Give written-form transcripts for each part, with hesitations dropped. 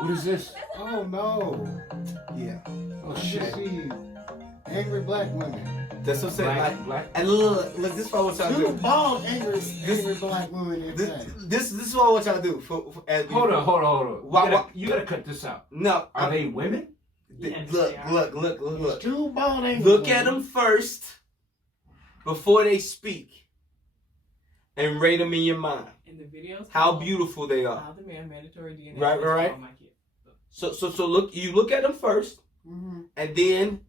What is this? Oh no. Yeah. Oh I shit. just see angry black women. That's what I'm saying. Black. And look, this is what I want y'all to Two do. bald angry black women in fact. This is what I want y'all to do. Hold on. Why- You gotta cut this out. No. Are they women? Yes, Look. they are. Look. Two bald angry Look women. at them first before they speak, and rate them in your mind. In the videos, How beautiful they are. How the man mandatory DNA. Right. for all my kids. So look at them first, Mm-hmm. and then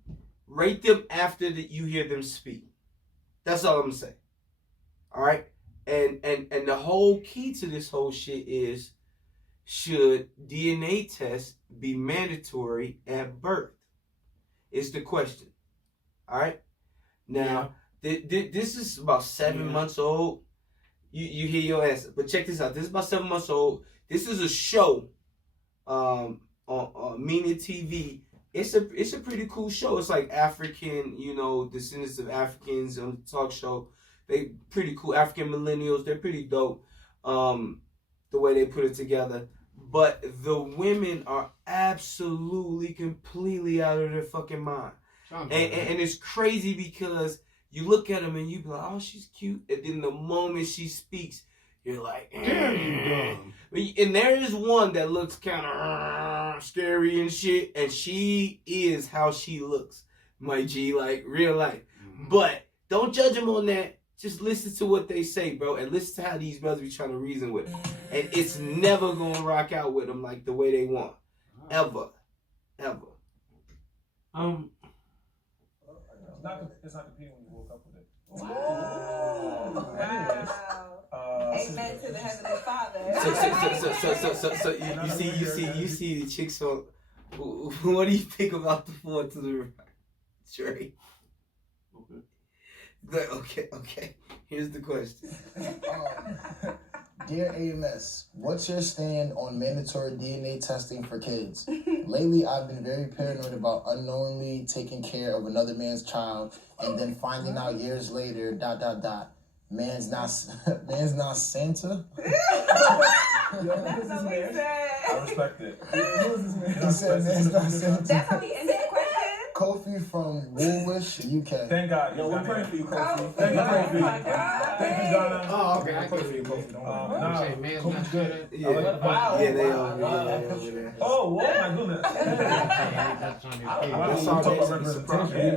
rate them after that you hear them speak. That's all I'm gonna say. All right, and the whole key to this whole shit is, should DNA tests be mandatory at birth? Is the question. All right. Now this is about 7 months old. You hear your answer, but check this out. This is about 7 months old. This is a show, on Media TV. It's a pretty cool show. It's like African, descendants of Africans on the talk show. They pretty cool. African millennials. They're pretty dope. The way they put it together. But the women are absolutely, completely out of their fucking mind. And it's crazy because you look at them and you be like, oh, she's cute. And then the moment she speaks, you're like, Damn, you dumb. And there is one that looks kind of scary and shit. And she is how she looks, my G, like real life. Mm-hmm. But don't judge them on that. Just listen to what they say, bro. And listen to how these brothers be trying to reason with them. And it's never going to rock out with them like the way they want. Ever. It's not competing when you woke up with it. Wow. Anyways, Amen to the Heavenly Father. So you see the chicks on. What do you think about the four to the right? Trey? Okay. Here's the question. Dear AMS, what's your stand on mandatory DNA testing for kids? Lately, I've been very paranoid about unknowingly taking care of another man's child and then finding out years later, ... Man's not Santa? That's what he said. I respect it. He said man's not Santa. That's how he ended the question? Kofi from Woolwich, UK. Thank God. Yo, we're praying for you, Kofi. Kofi. Thank you, Oh Kofi. my God. Thank you, Donna. Oh, okay. I We're get praying for you, it. Kofi. Don't Nah, worry. man's Kofi's not good. Yeah, Wow. yeah, they are. Yeah, over there. Oh, my goodness. That's on your Wow, kid. That's we all talk they about see representation. surprise. That's really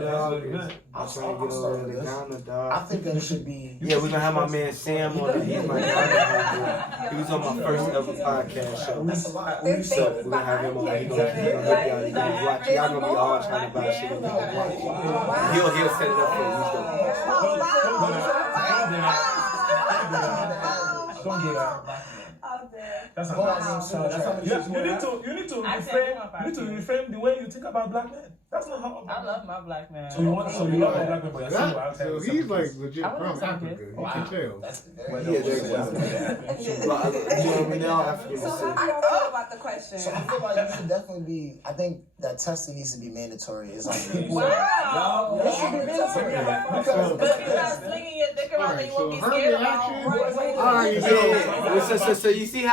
good. I'm trying to get over to Ghana, dog. I think that it should be... Yeah, we're gonna have my man Sam on it. He's my guy. He was on my first ever podcast show. This So baby's we're gonna have him on. behind He's you. gonna watch. Y'all gonna be all trying to buy shit. He'll set it up for you. Don't do that. That's Hold on, not so that's how you need to reframe the way you think about black men. That's not how. I love my black man. So you love a black man, but you're single. I'll tell So you he's like something. legit I wouldn't from say Africa. this. You can tell. That's Yeah, very they're exactly. But you know what now? African So how descent. do you feel about the question? So I feel like you should definitely be... I think that testing needs to be mandatory. It's like people... Wow. It should be mandatory. Because But if you're not slinging your dick around, then you won't be scared about. So you see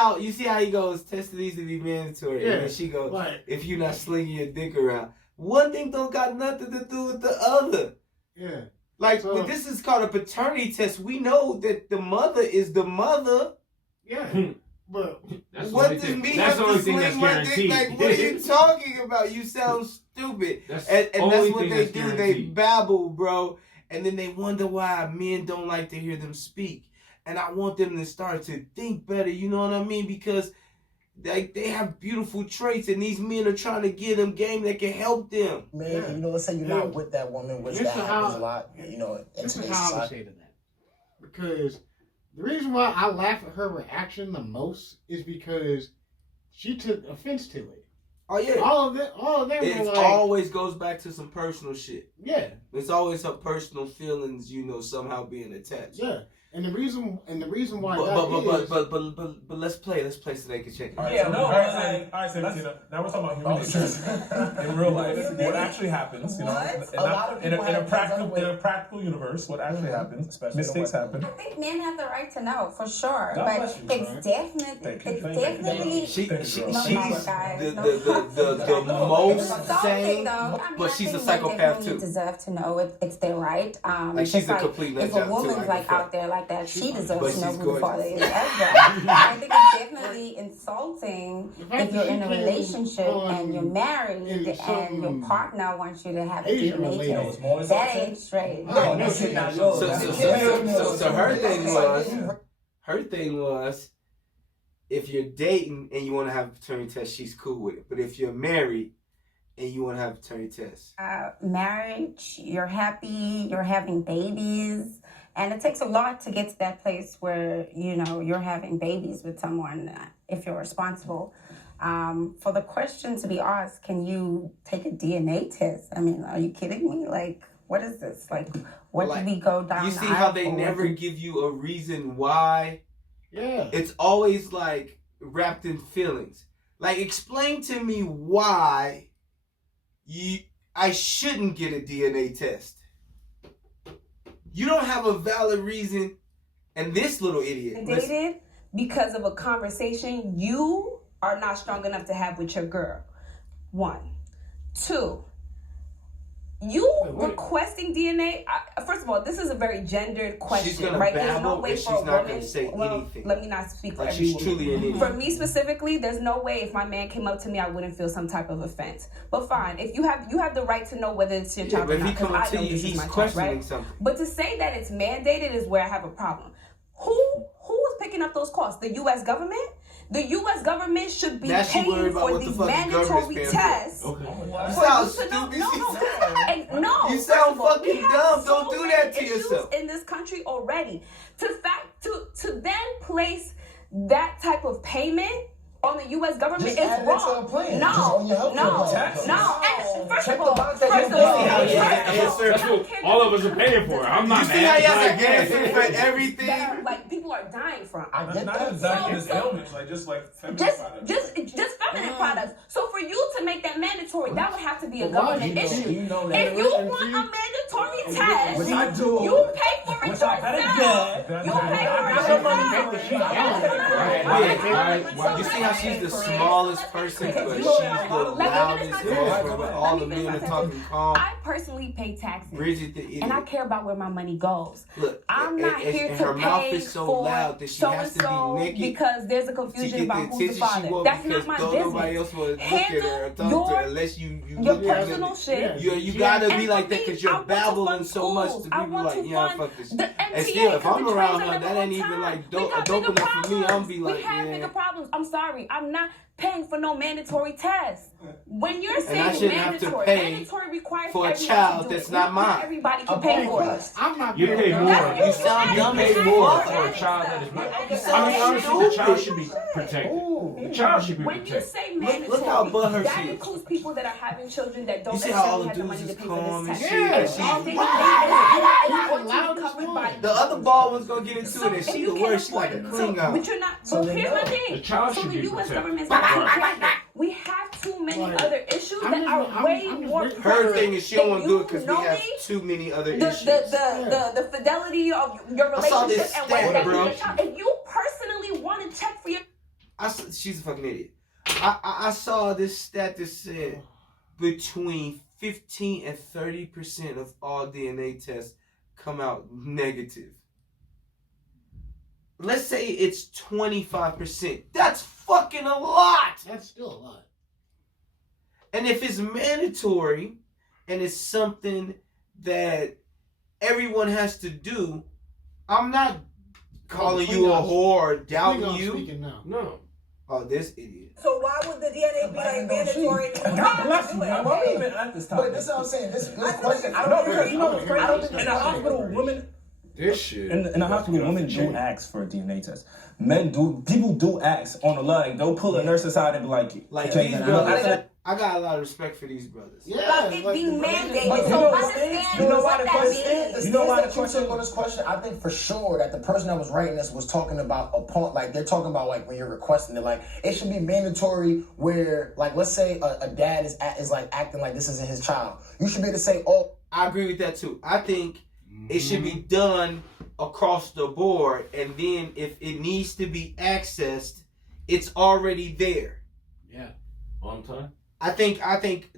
how he goes, testing needs to be mandatory. Yeah. And then she goes, Like, if you're not slinging your dick around. One thing don't got nothing to do with the other. yeah. Like, So- but this is called a paternity test. We know that the mother is the mother. Yeah. But That's the What only does thing. me That's have the to only thing that's sling my dick? guaranteed. Like, what are you talking about? You sound stupid. That's And the only that's what thing they that's do. They guaranteed. babble, bro. And then they wonder why men don't like to hear them speak. And I want them to start to think better, you know what I mean? Because they have beautiful traits, and these men are trying to give them game that can help them. Man, let's say you're not with that woman, which This that is happens how- a lot, in this is today's how I would society. say to that. Because the reason why I laugh at her reaction the most is because she took offense to it. Oh yeah, All of them were it like, always goes back to some personal shit. yeah. It's always her personal feelings, somehow being attached. Yeah. And the reason why but let's play so they can check it. All right, Yeah, so, no, all right, like- all right, so now we're talking about human nature. In real life, what actually happens, What? in a practical universe, what actually happens, mistakes happen. I think men have the right to know for sure, God but bless you, it's Brian. definitely Thank you. She's guys. the most sane, but she's a psychopath too. Deserve to know it's their right. Like she's just a complete nut if job a too. woman's like out there like that, she But deserves to know she's who the father gorgeous. is as well. I think it's definitely insulting if you're in a relationship and you're married and your partner wants you to have a Asian DNA related. test. That ain't straight. So her thing was, if you're dating and you want to have a paternity test, she's cool with it. But if you're married and you want to have a paternity test, Marriage, you're happy, you're having babies, and it takes a lot to get to that place where you're having babies with someone if you're responsible. For the question to be asked, can you take a DNA test? I mean, are you kidding me? Like, what is this? Like, what did we go down? you see how they never give you a reason why? Yeah. It's always like wrapped in feelings. Like, explain to me why I shouldn't get a DNA test. You don't have a valid reason, and this little idiot. Dated because of a conversation you are not strong enough to have with your girl. 1. 2. You requesting DNA. First of all, this is a very gendered question, She's gonna right? There's no babble way and for she's a not woman. gonna say anything. Let me not speak for Like, every she's woman. truly an idiot. For me specifically, there's no way if my man came up to me, I wouldn't feel some type of offense. But fine, if you have the right to know whether it's your child but or if he not. 'Cause come up I to know you, this is he's my child, questioning right? something. But to say that it's mandated is where I have a problem. Who is picking up those costs? The U.S. government? The U.S. government should be Now she worried paying about for what the these fucking government's mandatory paying for. tests. Okay. You For sound you to know, stupid. no. You First sound of all, fucking we have dumb. so Don't do many that to issues yourself. in this country already. To then place that type of payment on the U.S. government Just is add it to wrong. a plan. No, Just on your health no, plan. no. And first Check of the all, box that first you of all, see how you answer. I don't care All of us are paying for it. I'm You not see how mad. y'all Like, are gassing for everything? that are, like, people are dying from. I get Not that. exactly So- this ailment, like just like feminine Just products. feminine products. So for you to make that mandatory, that would have to be a But why government do you issue. you know If you and want see- a mandatory test, Which I do. you pay for it Which I yourself. better get. You pay for it yourself. You see how she's the smallest person, but she's the loudest one with all the men are talking calm. I personally pay taxes. Bridget the idiot. And I care about where my money goes. Look, I'm not here and to her mouth pay is so for loud that she has to so-and-so be naked because there's a to confusion get about the who's the attention she father. wants, That's because not my don't nobody business. else want to look at her or talk to her unless you Your look at personal it. shit. You gotta And be for like that me, because I you're want to babbling fund so much schools. to I people want like, to yeah, fund fuck this. the And MTA, still, if because I'm the around trains her, are that ain't even on like time. We got dope bigger enough for me. I'm problems. be like, we have yeah. bigger problems. I'm sorry. I'm not paying for no mandatory tests. When you're I saying shouldn't have to mandatory, pay mandatory requires for a everyone child to do that's it. not mine. Everybody can A pay for it. request. I'm not You paying pay for more. that. You sound dumb pay as more fuck. for a child that is not. You I sound mean, honestly, the child stupid. should be protected. Ooh. The child should be When you protected. say Look mandatory, how butthurt that she is. includes people that are having children that don't You see how all necessarily the have the money dudes is to pay for calm this and test. shit? Yeah, And she's I'm- They I'm want loud to be as covered fuck. by The other ball one's gonna get into So it, and if she you the can't worst. She's like a afford it, Klingon. but you're not. So So they here's my know. thing. The child So should the be U.S. protected. government's not protected. We have too many other issues I'm that just- are I'm- way I'm just more waiting- Her pressing thing is she don't than want to do you it because we have knowing too many other the issues. the fidelity of your I saw relationship this and what's stat, that bro. to your child. If you personally want to check for your She's a fucking idiot. I saw this stat that said between 15 and 30% of all DNA tests come out negative. Let's say it's 25%. That's fucking a lot. That's still a lot. And if it's mandatory and it's something that everyone has to do, I'm not calling you a whore or doubting Klingon's you. speaking now. No. Oh, this idiot. So why would the DNA be like mandatory? God bless you, man. Why are we even at this But topic? this is what I'm saying. This question. I don't because you know what's crazy. I don't think in the hospital, women This shit. in the hospital, women do ask for a DNA test. Men do. People do ask on the line. They'll pull a nurse aside and be like, Like "Okay, these then brothers, I got a lot of respect for these brothers. Yeah, About it being mandated. So So understand you know why what the that question means. The You know why stance the that you took on this question, I think for sure that the person that was writing this was talking about like they're talking about like when you're requesting it, like it should be mandatory where like let's say a dad is like acting like this isn't his child. You should be able to say, oh, I agree with that too. I think it should be done across the board, and then if it needs to be accessed, it's already there. Yeah. On time. I think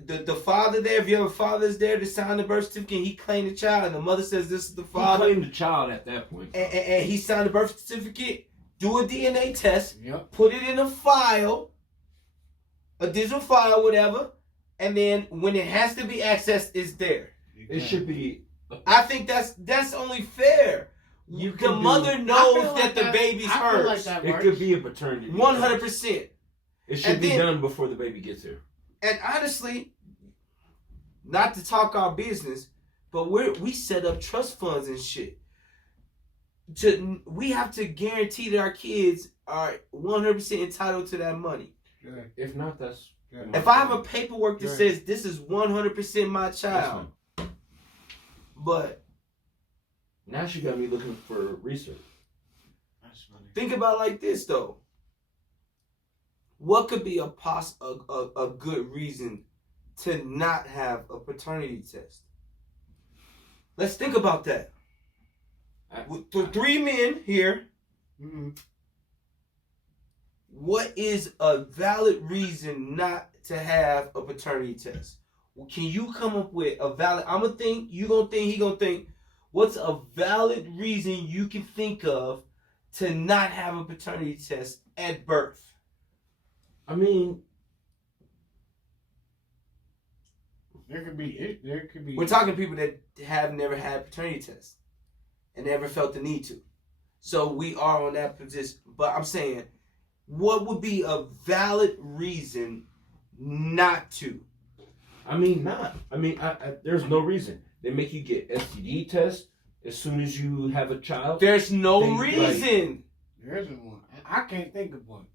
the father there, if you have a father's there to sign the birth certificate, he claimed the child, and the mother says this is the He father, claimed the child at that point. and he signed the birth certificate, do a DNA test, Yep. put it in a file, a digital file, whatever, and then when it has to be accessed, it's there. It should be. I think that's only fair. You The can mother do- knows that the baby's I feel like hers. that It works. could be a paternity. 100%. It should And be then- done before the baby gets here. And honestly, not to talk our business, but we set up trust funds and shit. We have to guarantee that our kids are 100% entitled to that money. Yeah. If not, that's. Yeah. If I have a paperwork that Right. says this is 100% my child, but Now she got me looking for research. That's funny. think about it like this though. What could be a good reason to not have a paternity test? Let's think about that. With the 3 men here, what is a valid reason not to have a paternity test? Can you come up with a valid? I'm gonna think. You gonna think. He gonna think. What's a valid reason you can think of to not have a paternity test at birth? I mean, There could be. We're talking people that have never had paternity tests and never felt the need to. So we are on that position. But I'm saying, what would be a valid reason not to? I mean, not. I mean, there's no reason. They make you get STD tests as soon as you have a child. There's no They- reason. There isn't one. I can't think of one.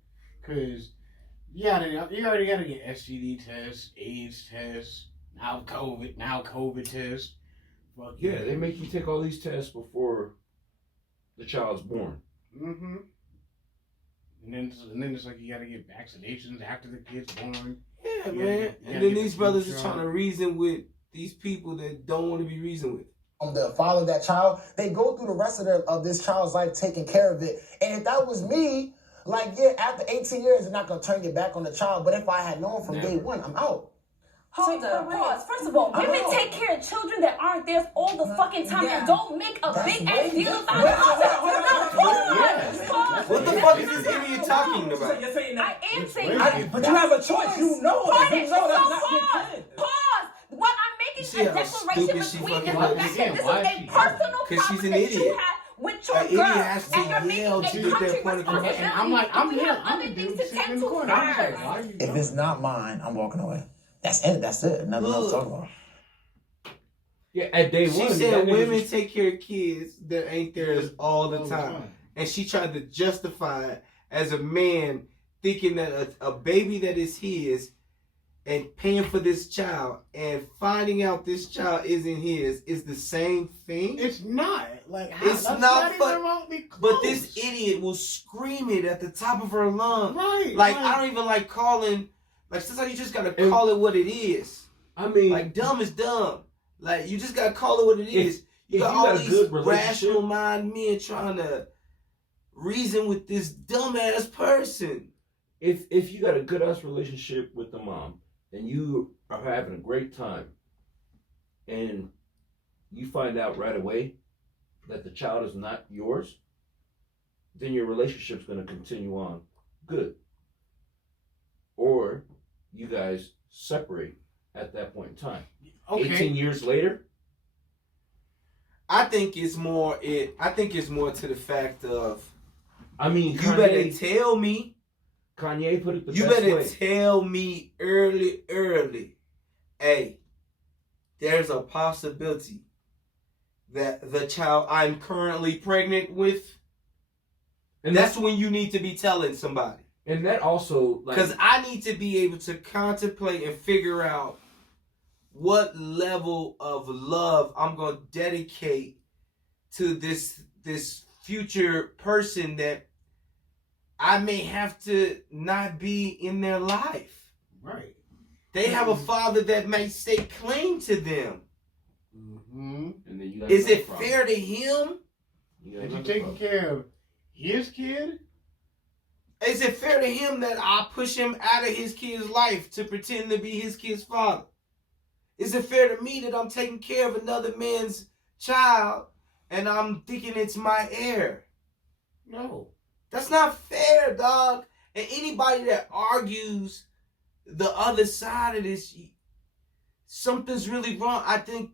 Because you already got to get STD tests, AIDS tests, now COVID tests. Fuck Yeah, they make you take all these tests before the child's born. Mm-hmm. And then it's like you got to get vaccinations after the kid's born. Yeah, Yeah, man. yeah, And yeah, then these yeah, brothers sure. are trying to reason with these people that don't want to be reasoned with. the father of that child, they go through the rest of this child's life taking care of it. And if that was me, like, yeah, after 18 years, they're not going to turn your back on the child. But if I had known from day one, I'm out. Hold up, pause. First of all, I women know. take care of children that aren't theirs all the fucking time and don't make a That's big way ass deal different. about it. Yeah. Pause. What the fuck is this idiot talking So about? you're saying I that. am saying Right. that. But you have a choice. You know that. You know that's not your Pause. kid. Pause. What I'm You making see a how declaration stupid she between fucking is the looks? fact that this Why is is a she personal 'Cause she's an problem that you idiot. have with your An idiot girl, has to and you're yell making to a get country that point across. responsibility. And I'm like, I'm we here. have I'm other the things dude to sitting tend in the to corner. I'm first. like, why are you If it's not mine, I'm walking away. That's it. Nothing else to talk about. Yeah, at day She one. said that nigga women just- take care of kids that ain't theirs all the time. And she tried to justify it as a man thinking that a baby that is his and paying for this child and finding out this child isn't his is the same thing. It's not. Like, It's that's not, even but- remotely close. But this idiot will scream it at the top of her lungs. Right. Like, I don't even like calling. Like, sometimes you just gotta And- call it what it is. I mean, Like, dumb is dumb. Like, you just gotta call it what it is. You if got you all got a these good relationship- rational mind men trying to reason with this dumbass person. if you got a good ass relationship with the mom and you are having a great time, and you find out right away that the child is not yours, then your relationship's going to continue on good. Or you guys separate at that point in time. Okay. 18 years later, I think it's more to the fact of I mean, you better Kanye, tell me. Kanye put it the You best better way. tell me early. Hey, there's a possibility that the child I'm currently pregnant with. And that's when you need to be telling somebody. And that also, like, because I need to be able to contemplate and figure out what level of love I'm gonna dedicate to this future person that I may have to not be in their life. Right. They have a father that may stake claim to them. Mm-hmm. and then you got Is another it problem. fair to him? You got Is you another taking problem. care of his kid? Is it fair to him that I push him out of his kid's life to pretend to be his kid's father? Is it fair to me that I'm taking care of another man's child and I'm thinking it's my heir? No. That's not fair, dog. And anybody that argues the other side of this, something's really wrong. I think,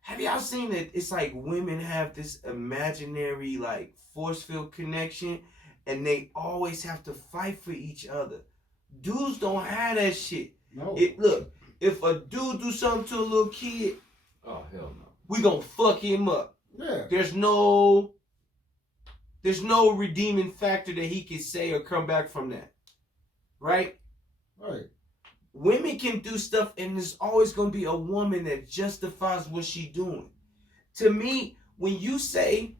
have y'all seen it? It's like women have this imaginary, like, force field connection, and they always have to fight for each other. Dudes don't have that shit. No. Look, if a dude do something to a little kid, Oh, hell no. we gonna fuck him up. Yeah. There's no redeeming factor that he can say or come back from that. Right? Right. Women can do stuff, and there's always going to be a woman that justifies what she's doing. To me, when you say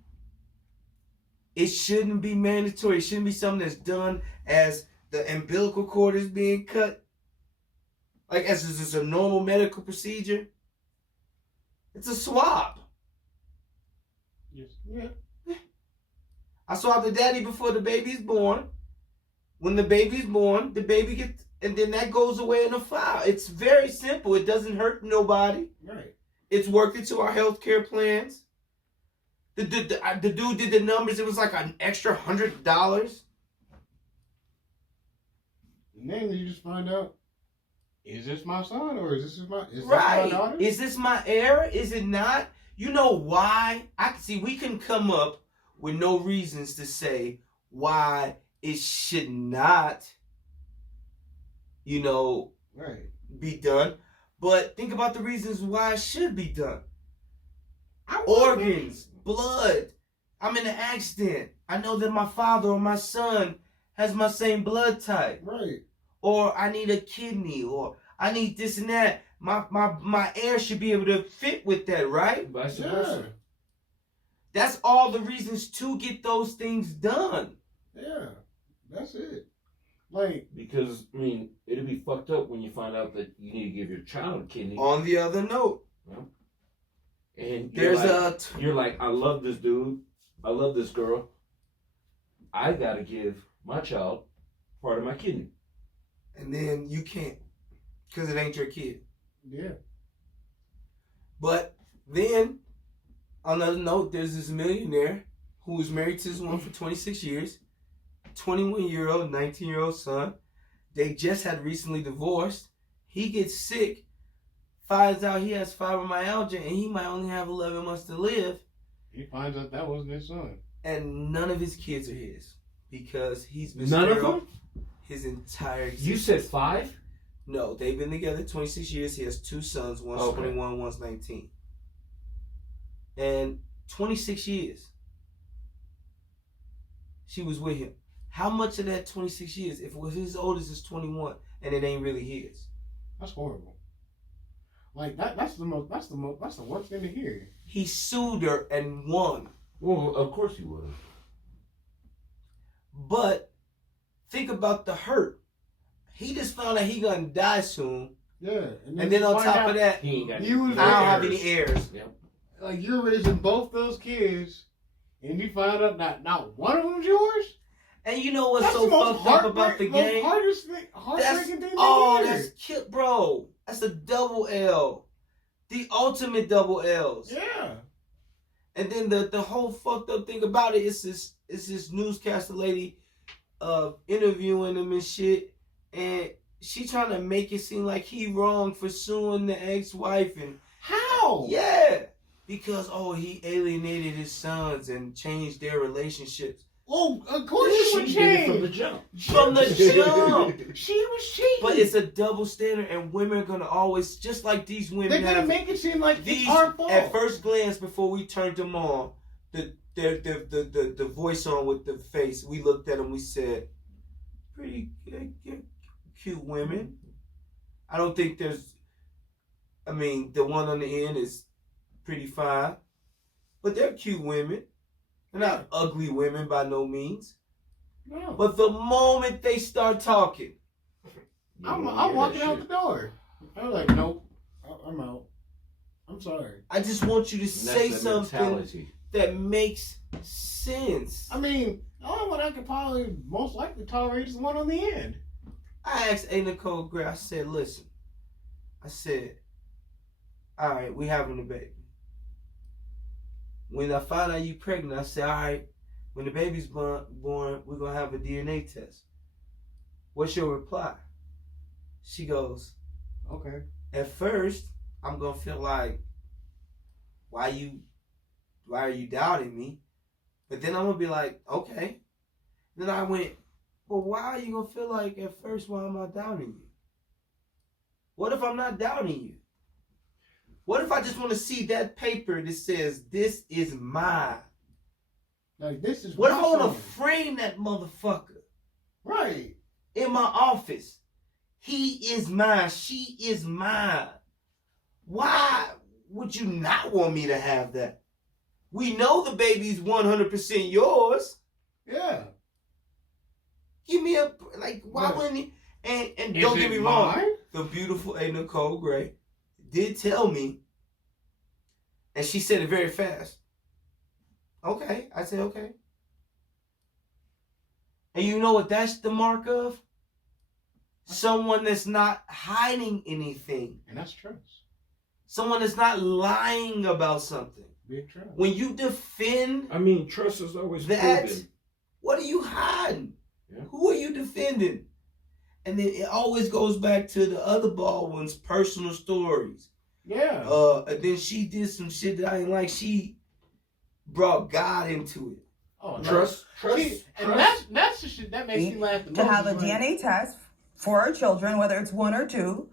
it shouldn't be mandatory, it shouldn't be something that's done as the umbilical cord is being cut, like as is this a normal medical procedure, it's a swab. Yes. Yeah. I swab the daddy before the baby's born. When the baby's born, the baby gets, and then that goes away in a file. It's very simple. It doesn't hurt nobody. Right. It's worked into our healthcare plans. The dude did the numbers. It was like an extra $100. And then you just find out, is this my son or is this my Right. daughter? Is this my heir? Is it not? You know why? I can see we can come up with no reasons to say why it should not, Right. be done. But think about the reasons why it should be done. I want Organs, blood. I'm in an accident. I know that my father or my son has my same blood type. Right. Or I need a kidney, or I need this and that. My heir should be able to fit with that, right? Vice Yeah. versa. That's all the reasons to get those things done. Yeah. That's it. Like, Because, I mean, it'd be fucked up when you find out that you need to give your child a kidney. On the other note, And you're there's you're like, I love this dude. I love this girl. I gotta give my child part of my kidney. and then you can't, because it ain't your kid. yeah. But then, on another note, there's this millionaire who was married to this woman for 26 years, 21-year-old, 19-year-old son. They just had recently divorced. He gets sick, finds out he has fibromyalgia, and he might only have 11 months to live. He finds out that wasn't his son. And none of his kids are his, because he's been None of sterile them? his entire existence. You said 5? No, they've been together 26 years. He has 2 sons, one's Okay. 21, one's 19. And 26 years, she was with him. How much of that 26 years, if it was his oldest is 21 and it ain't really his? That's horrible. Like that's the worst thing to hear. He sued her and won. Well, of course he would have. But think about the hurt. He just found out he gonna die soon. Yeah. And then on find top out of that, He ain't got You was I don't have heirs. any heirs. Yep. like you're raising both those kids, and you find out that not one of them's yours. And you know what's That's so the most fucked up about the game? heartbreaking thing to hear. That's killed, bro. That's a double L. The ultimate double L's. Yeah. And then the whole fucked up thing about it is this newscaster lady interviewing him and shit, and she trying to make it seem like he wrong for suing the ex-wife, and How? yeah, because he alienated his sons and changed their relationships. Well, of course she would She did it from change. the jump. From the jump. She was cheating. But it's a double standard, and women are gonna always, just like these women They're gonna have make it seem like these it's our fault. at first glance before we turned them on, the voice on with the face. We looked at them. We said, pretty cute women. I don't think there's. I mean, the one on the end is pretty fine, but they're cute women. They're not ugly women by no means. No. But the moment they start talking, I'm walking out the door. I'm like, nope, I'm out. I'm sorry. I just want you to say something mentality that makes sense. I mean, the only one I could probably most likely tolerate is the one on the end. I asked A. Nicole Gray, I said, listen, I said, all right, we having a baby. When I find out you pregnant, I said, all right, when the baby's born, we're going to have a DNA test. What's your reply? She goes, Okay. at first, I'm going to feel like, why are you doubting me? But then I'm going to be like, okay. Then I went, well, why are you going to feel like at first, why am I doubting you? What if I'm not doubting you? What if I just want to see that paper that says, this is mine? Like, this is What if I want to frame that motherfucker? Right. In my office. He is mine. She is mine. Why would you not want me to have that? We know the baby's 100% yours. Yeah. Give me a, like, why wouldn't he? And don't get me wrong. The beautiful A. Nicole Gray did tell me, and she said it very fast. Okay. I said, okay. And you know what that's the mark of? Someone that's not hiding anything. And that's trust. Someone that's not lying about something. Big trust. When you defend I mean, trust is always that, proven. what are you hiding? Yeah. Who are you defending? And then it always goes back to the other Baldwin's personal stories. Yeah. And then she did some shit that I didn't like. She brought God into it. Oh, Trust. See, and that's the shit that makes me laugh the most. To have a is like, DNA test for our children, whether it's 1 or 2,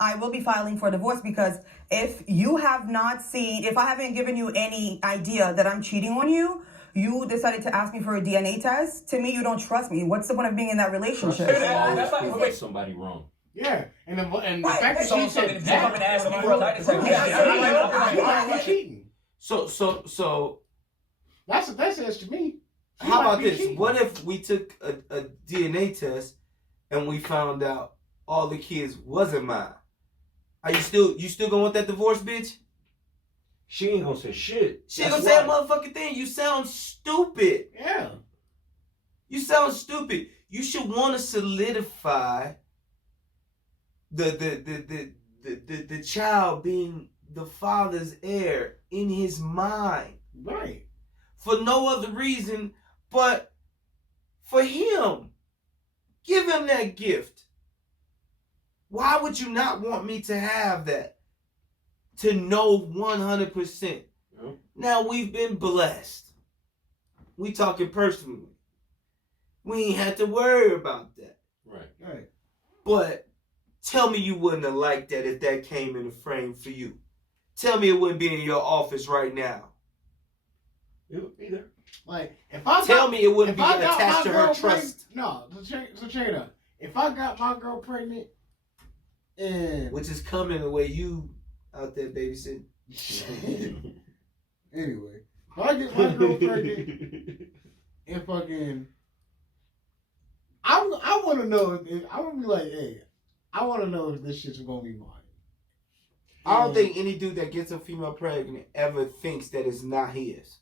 I will be filing for divorce because if you have not seen, if I haven't given you any idea that I'm cheating on you, you decided to ask me for a DNA test. To me, you don't trust me. What's the point of being in that relationship? Trust is always proven somebody wrong. Yeah, and the fact that So she said if you come and ask me for a light, it's like, you're cheating. So That's what that says to me. She how might about be this? cheating. What if we took a DNA test and we found out all the kids wasn't mine? Are you still gonna want that divorce, bitch? She ain't gonna say shit. She ain't gonna say a motherfucking thing. You sound stupid. Yeah. You sound stupid. You should want to solidify the child being the father's heir in his mind. Right. For no other reason but for him. Give him that gift. Why would you not want me to have that? To know 100%. No. Now we've been blessed. We talking personally. We ain't had to worry about that. Right. But tell me you wouldn't have liked that if that came in the frame for you. Tell me it wouldn't be in your office right now. It would be there. Like, if I Tell me it wouldn't be if I got attached my to her girl trust. No, so check it out. If I got my girl pregnant, and Which is coming the way you out there babysitting. anyway, if I get my girl pregnant and fucking, I want to know. I want to be like, hey, I want to know if this shit's gonna be mine. I don't think any dude that gets a female pregnant ever thinks that it's not his.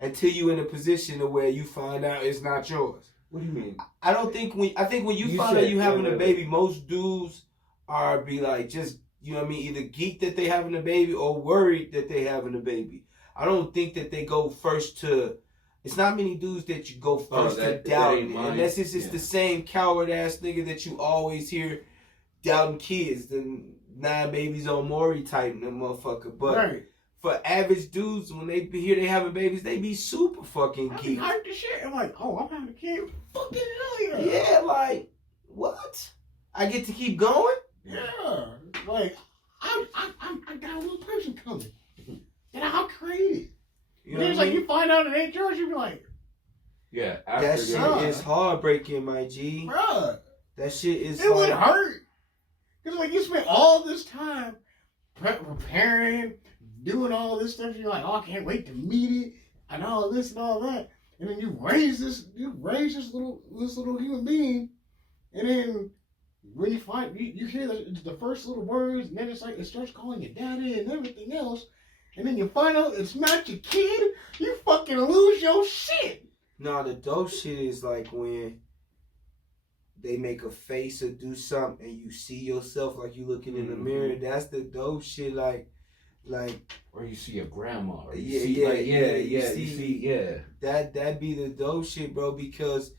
Until you in a position to where you find out it's not yours. What do you mean? I think when you You find out said- you having wait, a wait, baby, most dudes are be like just, you know what I mean, either geeked that they having a baby or worried that they having a baby. I don't think that they go first to, it's not many dudes that you go first to that doubt. ain't mine. Unless it's just Yeah. the same coward ass nigga that you always hear doubting kids, the 9 babies on Maury type them motherfucker. But Right. for average dudes, when they hear they having babies, they be super fucking I be geeked. hyped as shit. I'm like, oh, I'm having a kid. Fucking hell yeah. Yeah, like, what? I get to keep going? Yeah. Like, I got a little person coming. And I'll create it. You And it's like you find out it ain't yours, you be like, Yeah, That after shit yeah. is heartbreaking, my G. Bruh, That shit is. it would like- hurt. Because, like, you spent all this time preparing, doing all this stuff. You're like, oh, I can't wait to meet it, and all this and all that. And then you raise this little human being, and then when you find you hear the first little words, and then it's like it starts calling you daddy and everything else, and then you find out it's not your kid. You fucking lose your shit. No, the dope shit is like when they make a face or do something, and you see yourself like you looking in the mirror. That's the dope shit. Like. Or you see your grandma. Or you Yeah, see, yeah, like, yeah. You see, yeah. That be the dope shit, bro, because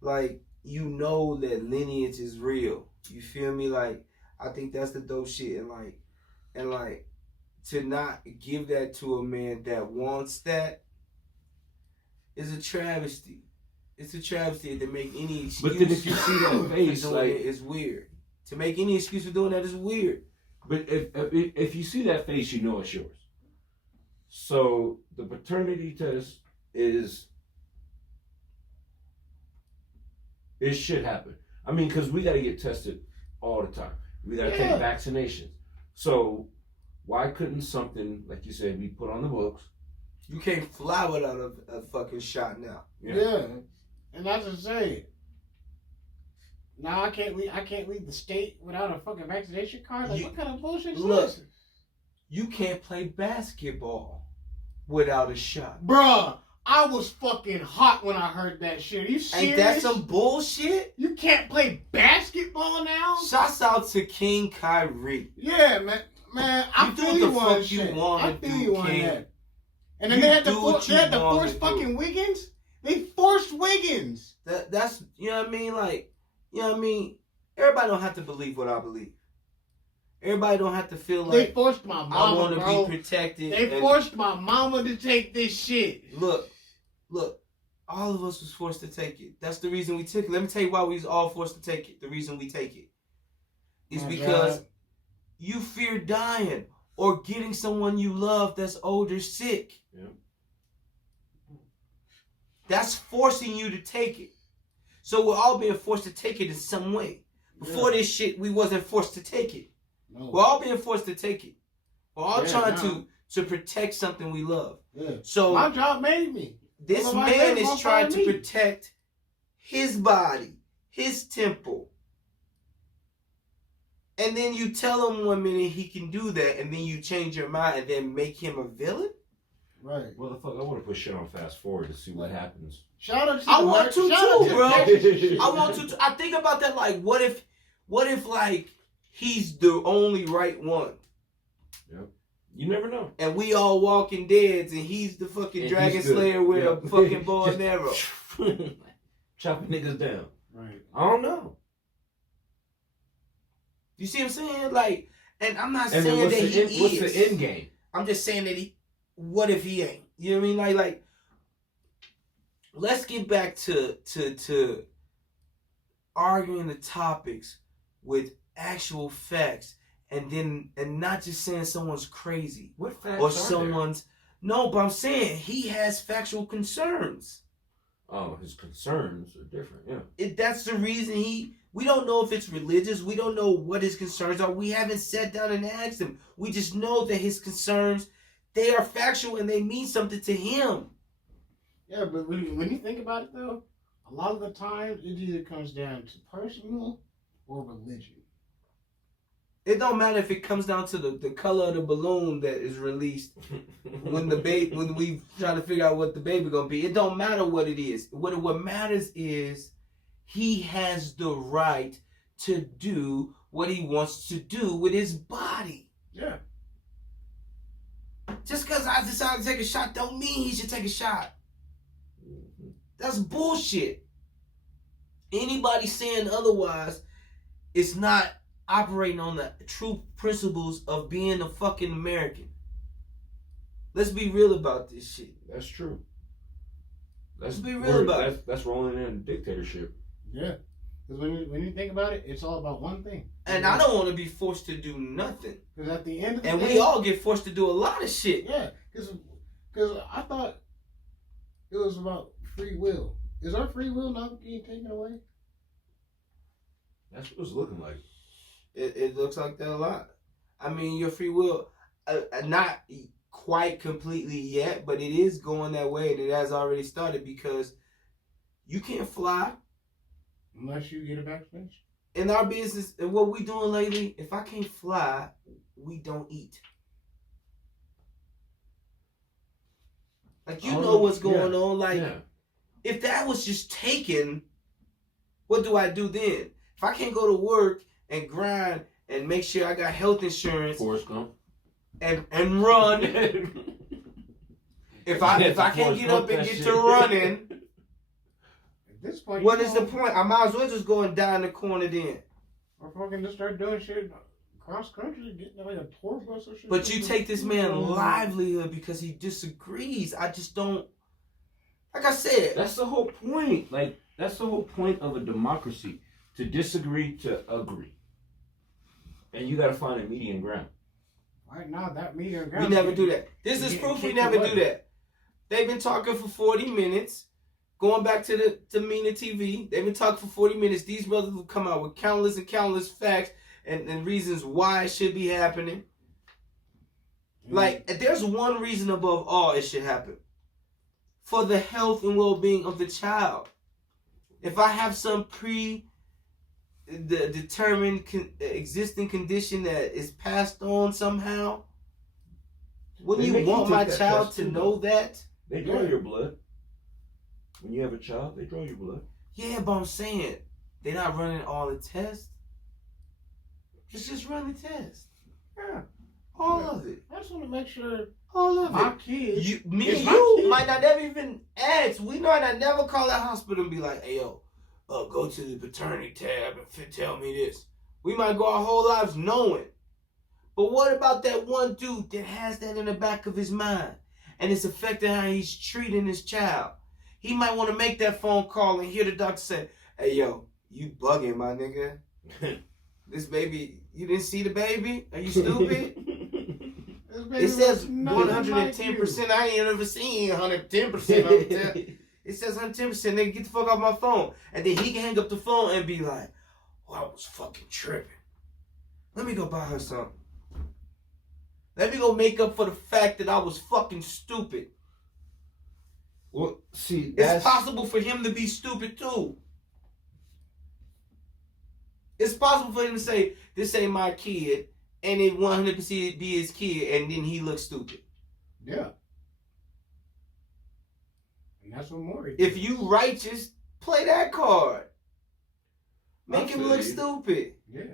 like you know that lineage is real. You feel me? Like I think that's the dope shit, and like to not give that to a man that wants that is a travesty. It's a travesty to make any excuse. But then if you see that face, for doing like it, it's weird. To make any excuse for doing that is weird. But if you see that face, you know it's yours. So the paternity test it should happen. I mean, because we got to get tested all the time. We got to take vaccinations. So why couldn't something, like you said, be put on the books? You can't fly without a fucking shot now. Yeah. And that's what I'm saying. Now I can't leave the state without a fucking vaccination card. Like, what kind of bullshit is this? You can't play basketball without a shot. Bruh, I was fucking hot when I heard that shit. Are you serious? Ain't that some bullshit? You can't play basketball now? Shouts out to King Kyrie. Yeah, man. I feel you on shit. I feel you on that. And then they had to force fucking Wiggins. They forced Wiggins. That's you know what I mean? Like, you know what I mean? Everybody don't have to believe what I believe. Everybody don't have to feel like they forced my mama, I want bro. to be protected. They forced my mama to take this shit. Look, all of us was forced to take it. That's the reason we took it. Let me tell you why we was all forced to take it. The reason we take it is because you fear dying or getting someone you love that's older sick. Yeah. That's forcing you to take it. So we're all being forced to take it in some way. Before this shit, we wasn't forced to take it. No. We're all being forced to take it. We're all trying to protect something we love. Yeah. So my job made me. This man is trying to protect his body, his temple. And then you tell him 1 minute he can do that, and then you change your mind and then make him a villain? Right. Well, the fuck, I want to put shit on fast forward to see what happens. Shout out to I want to too, bro. I I want to. I think about that. Like, what if like he's the only right one? Yep. You never know. And we all Walking Deads, and he's the fucking And Dragon he's good. Slayer with Yep. a fucking bow and arrow. Chopping niggas down. Right. I don't know. You see what I'm saying? Like, and I'm not And saying then that he is. what's the end game? I'm just saying that what if he ain't? You know what I mean? Like, let's get back to arguing the topics with actual facts, and not just saying someone's crazy What facts or are someone's no, but I'm saying he has factual concerns. there? Oh, his concerns are different. Yeah. That's the reason we don't know if it's religious. We don't know what his concerns are. We haven't sat down and asked him. We just know that his concerns, they are factual and they mean something to him. Yeah, but when you think about it, though, a lot of the times it either comes down to personal or religion. It don't matter if it comes down to the color of the balloon that is released when we try to figure out what the baby gonna be. It don't matter what it is. What matters is he has the right to do what he wants to do with his body. Yeah. Just because I decided to take a shot don't mean he should take a shot. That's bullshit. Anybody saying otherwise is not operating on the true principles of being a fucking American. Let's be real about this shit. That's true. Let's be real about it. That's rolling in a dictatorship. Yeah. Because when you think about it, it's all about one thing. And I don't want to be forced to do nothing. Because at the end of the And day, we all get forced to do a lot of shit. Yeah. Because I thought it was about free will. Is our free will not being taken away? That's what it's looking like. It looks like that a lot. I mean, your free will, not quite completely yet, but it is going that way, and it has already started because you can't fly Unless you get a vaccination. in our business. And what we doing lately, if I can't fly, we don't eat. Like, you know what's going on. Like, if that was just taken, what do I do then? If I can't go to work and grind and make sure I got health insurance, Forrest Gump. and run. if I can't get up and get to running, At this point, what is the point? I might as well just go and die in the corner then. Or fucking just start doing shit cross country, getting like a tour bus or shit. But you take this man's livelihood because he disagrees. I just don't. Like I said, That's the whole point. Like, that's the whole point of a democracy. To disagree, to agree. And you gotta find a median ground. Right now, that medium we never do that. This is proof we never do that. They've been talking for 40 minutes. Going back to Mina TV, they've been talking for 40 minutes. These brothers will come out with countless and countless facts and reasons why it should be happening. Like, there's one reason above all it should happen. For the health and well-being of the child. If I have some determined existing condition that is passed on somehow, wouldn't you want my child to know that? They draw your blood. When you have a child, they draw your blood. Yeah, but I'm saying, they're not running all the tests. Just run the test. Yeah. All of it. I just want to make sure all of my it. kids. Me and you might not ever even ask. We might not never call that hospital and be like, hey, yo, go to the paternity tab and tell me this. We might go our whole lives knowing. But what about that one dude that has that in the back of his mind and it's affecting how he's treating his child? He might want to make that phone call and hear the doctor say, hey, yo, you bugging, my nigga. This baby, you didn't see the baby? Are you stupid? It says 110%. I ain't ever seen 110%. It says 110%. Nigga, get the fuck off my phone. And then he can hang up the phone and be like, oh, I was fucking tripping. Let me go buy her something. Let me go make up for the fact that I was fucking stupid. Well, see, it's possible for him to be stupid too. It's possible for him to say, this ain't my kid, and it 100% be his kid, and then he looks stupid. Yeah. And that's what Maury did. If you righteous, play that card. Make him look stupid. Yeah.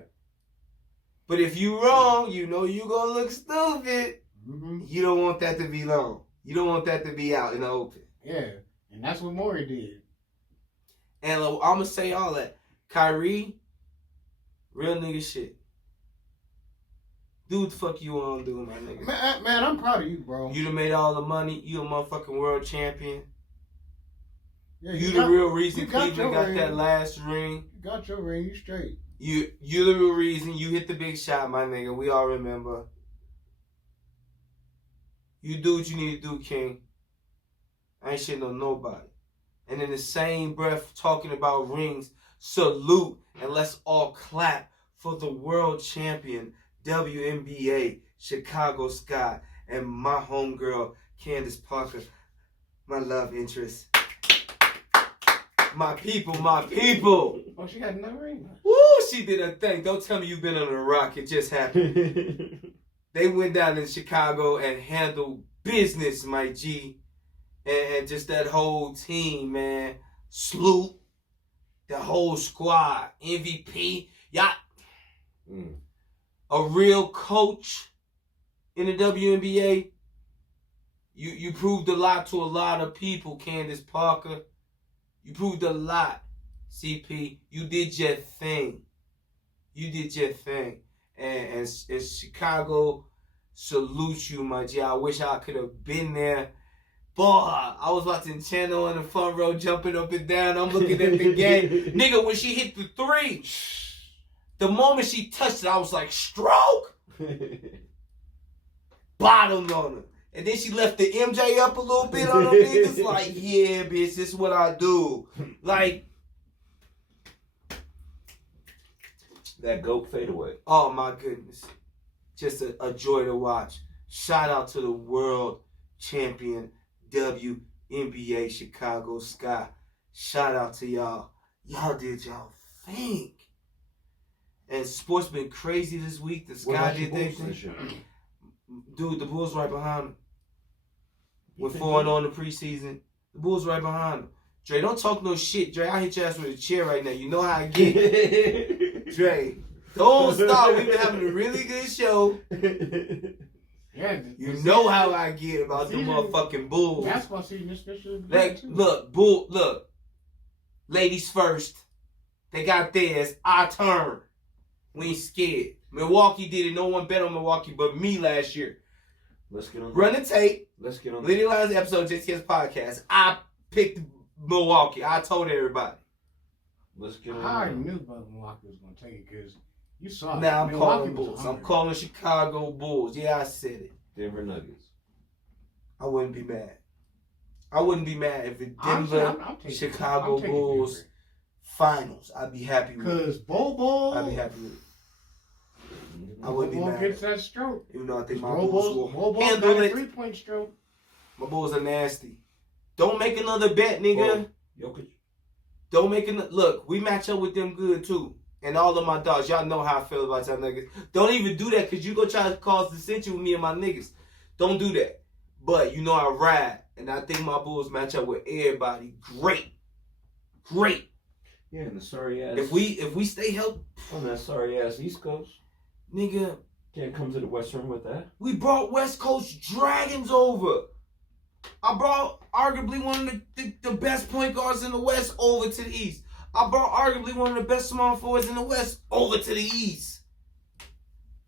But if you wrong, you know you gonna look stupid. Mm-hmm. You don't want that to be known. You don't want that to be out in the open. Yeah. And that's what Maury did. And I'm gonna say all that. Kyrie, real nigga shit. Do what the fuck you want to do, my nigga. Man, I'm proud of you, bro. You done made all the money. You a motherfucking world champion. Yeah, you the real reason Cleveland got that last ring. You got your ring. You straight. You the real reason. You hit the big shot, my nigga. We all remember. You do what you need to do, King. I ain't shitting on nobody. And in the same breath, talking about rings, salute and let's all clap for the world champion, WNBA, Chicago Sky, and my homegirl, Candace Parker, my love interest. My people, my people. Oh, she got another ring. Woo, she did a thing. Don't tell me you've been on a rock. It just happened. They went down in Chicago and handled business, my G. And just that whole team, man. Sloop, the whole squad, MVP. Y'all, a real coach in the WNBA. You proved a lot to a lot of people, Candace Parker. You proved a lot, CP. You did your thing. You did your thing. And Chicago salutes you, my G. I wish I could have been there. Boy, I was watching Channel in the front row jumping up and down. I'm looking at the game. Nigga, when she hit the three, the moment she touched it, I was like, stroke! Bottomed on her. And then she left the MJ up a little bit on them niggas. Like, yeah, bitch, this is what I do. Like, that GOAT fadeaway. oh my goodness. Just a joy to watch. Shout out to the world champion WNBA Chicago Sky. Shout out to y'all. Y'all did y'all thing. And sports been crazy this week. The Sky did their thing. Dude, the Bulls right behind them. Went 4-0 in the preseason. The Bulls right behind them. Dre, don't talk no shit. Dre, I hit your ass with a chair right now. You know how I get. Dre, don't stop. We've been having a really good show. Yeah, You know how I get about the motherfucking Bulls. Basketball season is officially Like, look. Ladies first. They got theirs. Our turn. We ain't scared. Milwaukee did it. No one bet on Milwaukee but me last year. Let's get on. Run the tape. Let's get on. Liddy Lions episode, Just Kids podcast. I picked Milwaukee. I told everybody. Let's get on. I already knew Milwaukee was going to take it because you saw it. Now I'm Milwaukee calling was Bulls. I'm hungry. calling Chicago Bulls. Yeah, I said it. Denver Nuggets. I wouldn't be mad. I wouldn't be mad if it Honestly, Denver, I'm taking- Chicago I'm taking Bulls Denver. finals. I'd be happy with it. Because Bobo, I'd be happy with it. I wouldn't be Bobo mad. gets that stroke. Even though I think my Bobo Bulls will got handle a it. 3-point stroke. My Bulls are nasty. Don't make another bet, nigga. Jokic. Don't make another. Look, we match up with them good too. And all of my dogs, y'all know how I feel about y'all niggas. Don't even do that because you go try to cause dissension with me and my niggas. Don't do that. But you know I ride. And I think my Bulls match up with everybody. Great. Yeah, and the sorry ass. If we stay healthy, on that sorry ass East Coast, nigga, can't come to the Western with that. we brought West Coast Dragons over. I brought arguably one of the best point guards in the West over to the East. I brought arguably one of the best small forwards in the West over to the East.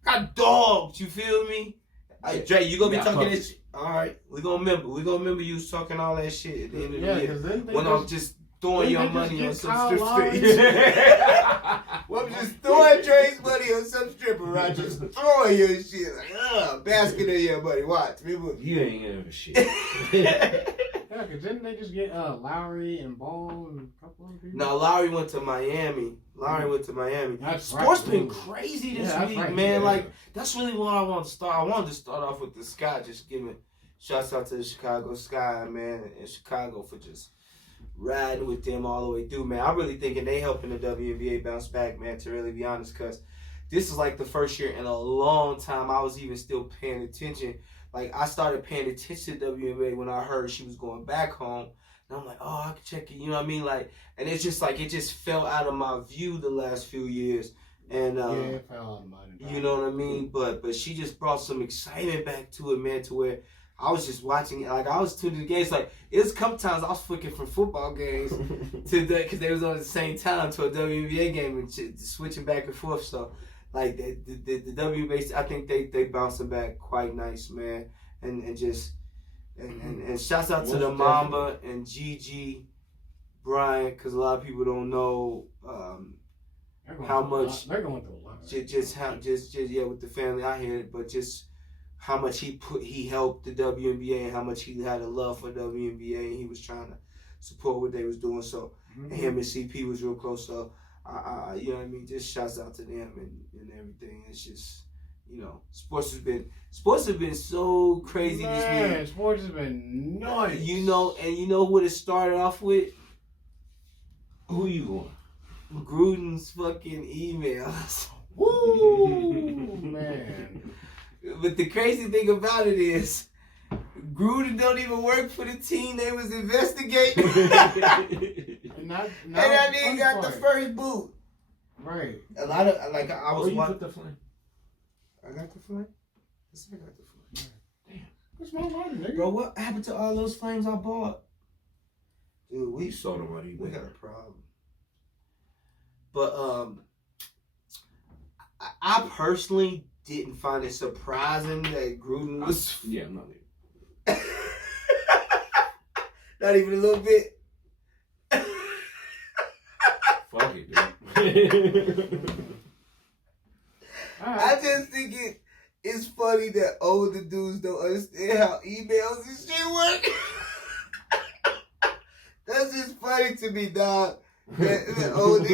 Got dogs, you feel me? Hey, Dre, you gonna be talking this shit. Alright, we gonna remember you was talking all that shit at the end of the year. Then When I'm just throwing your money on some strip Lowry. Well, I'm just throwing Dre's money on some stripper, right? Just throwing your shit. Like, basket in your money. Watch. You ain't ever shit. Yeah, because didn't they just get Lowry and Ball and a couple other people? No, Lowry went to Miami. That's Sports right, been dude. crazy this Yeah, week, that's right, man. yeah. Like, that's really what I want to start. I wanted to start off with the Sky, just giving shouts out to the Chicago Sky, man, and Chicago for just riding with them all the way through, man. I'm really thinking they helping the WNBA bounce back, man, to really be honest, because this is like the first year in a long time I was even still paying attention. Like, I started paying attention to WNBA when I heard she was going back home. And I'm like, oh, I can check it, you know what I mean? Like, and it's just like, it just fell out of my view the last few years. And, Yeah, it fell out of mine. you know what I mean? But she just brought some excitement back to it, man, to where I was just watching it. Like, I was tuning the games. Like, it was a couple times I was flicking from football games because they was on at the same time to a WNBA game and switching back and forth. So, like, the WNBA, I think they bouncing back quite nice, man. And just, and shouts out to the Mamba and Gigi Bryant, because a lot of people don't know how much they're going through a lot. just with the family. I hear it, but just how much he helped the WNBA and how much he had a love for WNBA and he was trying to support what they was doing. So and him and CP was real close. So I you know what I mean. Just shouts out to them and everything. It's just, you know, sports has been so crazy this week. Sports has been nice. You know what it started off with? Who you going? Gruden's fucking emails. Woo, man. But the crazy thing about it is, Gruden don't even work for the team they was investigating. and that nigga got the first boot. Right. A lot of, like, I was Where you watching. put the flame? I got the flame? Yes, I got the flame. Damn. That's my money, nigga. Bro, what happened to all those flames I bought? Dude, We sold them already. we got a problem. But I personally didn't find it surprising that Gruden was Yeah, I'm not leaving. not even a little bit. Fuck it, dude. All right. I just think it's funny that older dudes don't understand how emails and shit work. That's just funny to me, dog. That older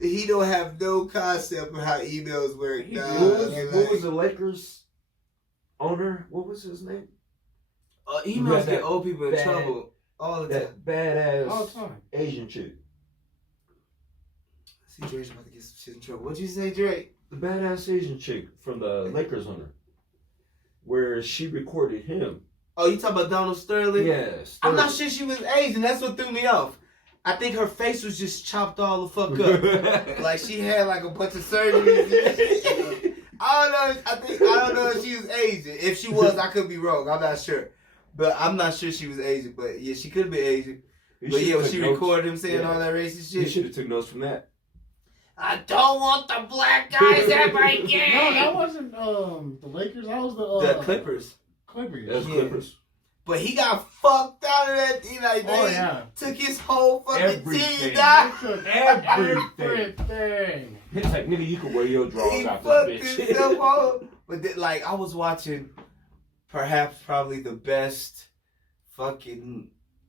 he don't have no concept of how emails work, dog. What was the Lakers owner? What was his name? Emails get old people in trouble all the time. That All badass the time. Asian chick. See, Drake's about to get some shit in trouble. What'd you say, Drake? The badass Asian chick from the Lakers owner. Where she recorded him. Oh, you talking about Donald Sterling? Yes. I'm not sure she was Asian. That's what threw me off. I think her face was just chopped all the fuck up. Like she had like a bunch of surgeries. I don't know if she was Asian. If she was, I could be wrong. I'm not sure. But I'm not sure she was Asian. But yeah, she could be Asian. But yeah, when she recorded him saying all that racist shit. You should have took notes from that. I don't want the black guys at my game. No, that wasn't the Lakers. That was the Clippers. Clippers. That's Clippers. But he got fucked out of that. He like took his whole fucking team down. Everything. It's like, nigga, you can wear your drawers He out fucked this himself bitch. up. But like I was watching, probably the best fucking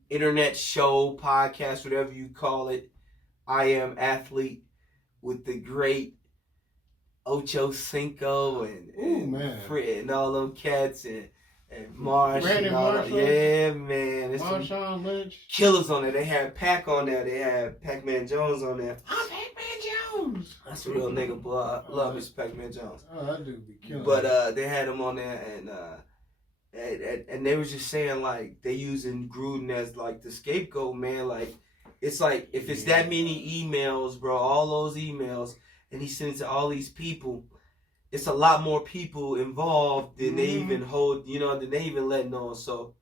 internet show, podcast, whatever you call it. I Am Athlete with the great Ocho Cinco and all them cats and Marsh and all that. Yeah, man. Marshawn Lynch. Killers on there. They had Pac on there. They had Pac-Man Jones on there. I'm Pac-Man Jones. That's a real nigga, boy. I love Mr. Pac-Man Jones. Oh, that dude be killing. But they had him on there and they was just saying like they using Gruden as like the scapegoat, man. Like it's like if it's that many emails, bro, all those emails, and he sends to all these people, it's a lot more people involved than they even hold, than they even letting on. So,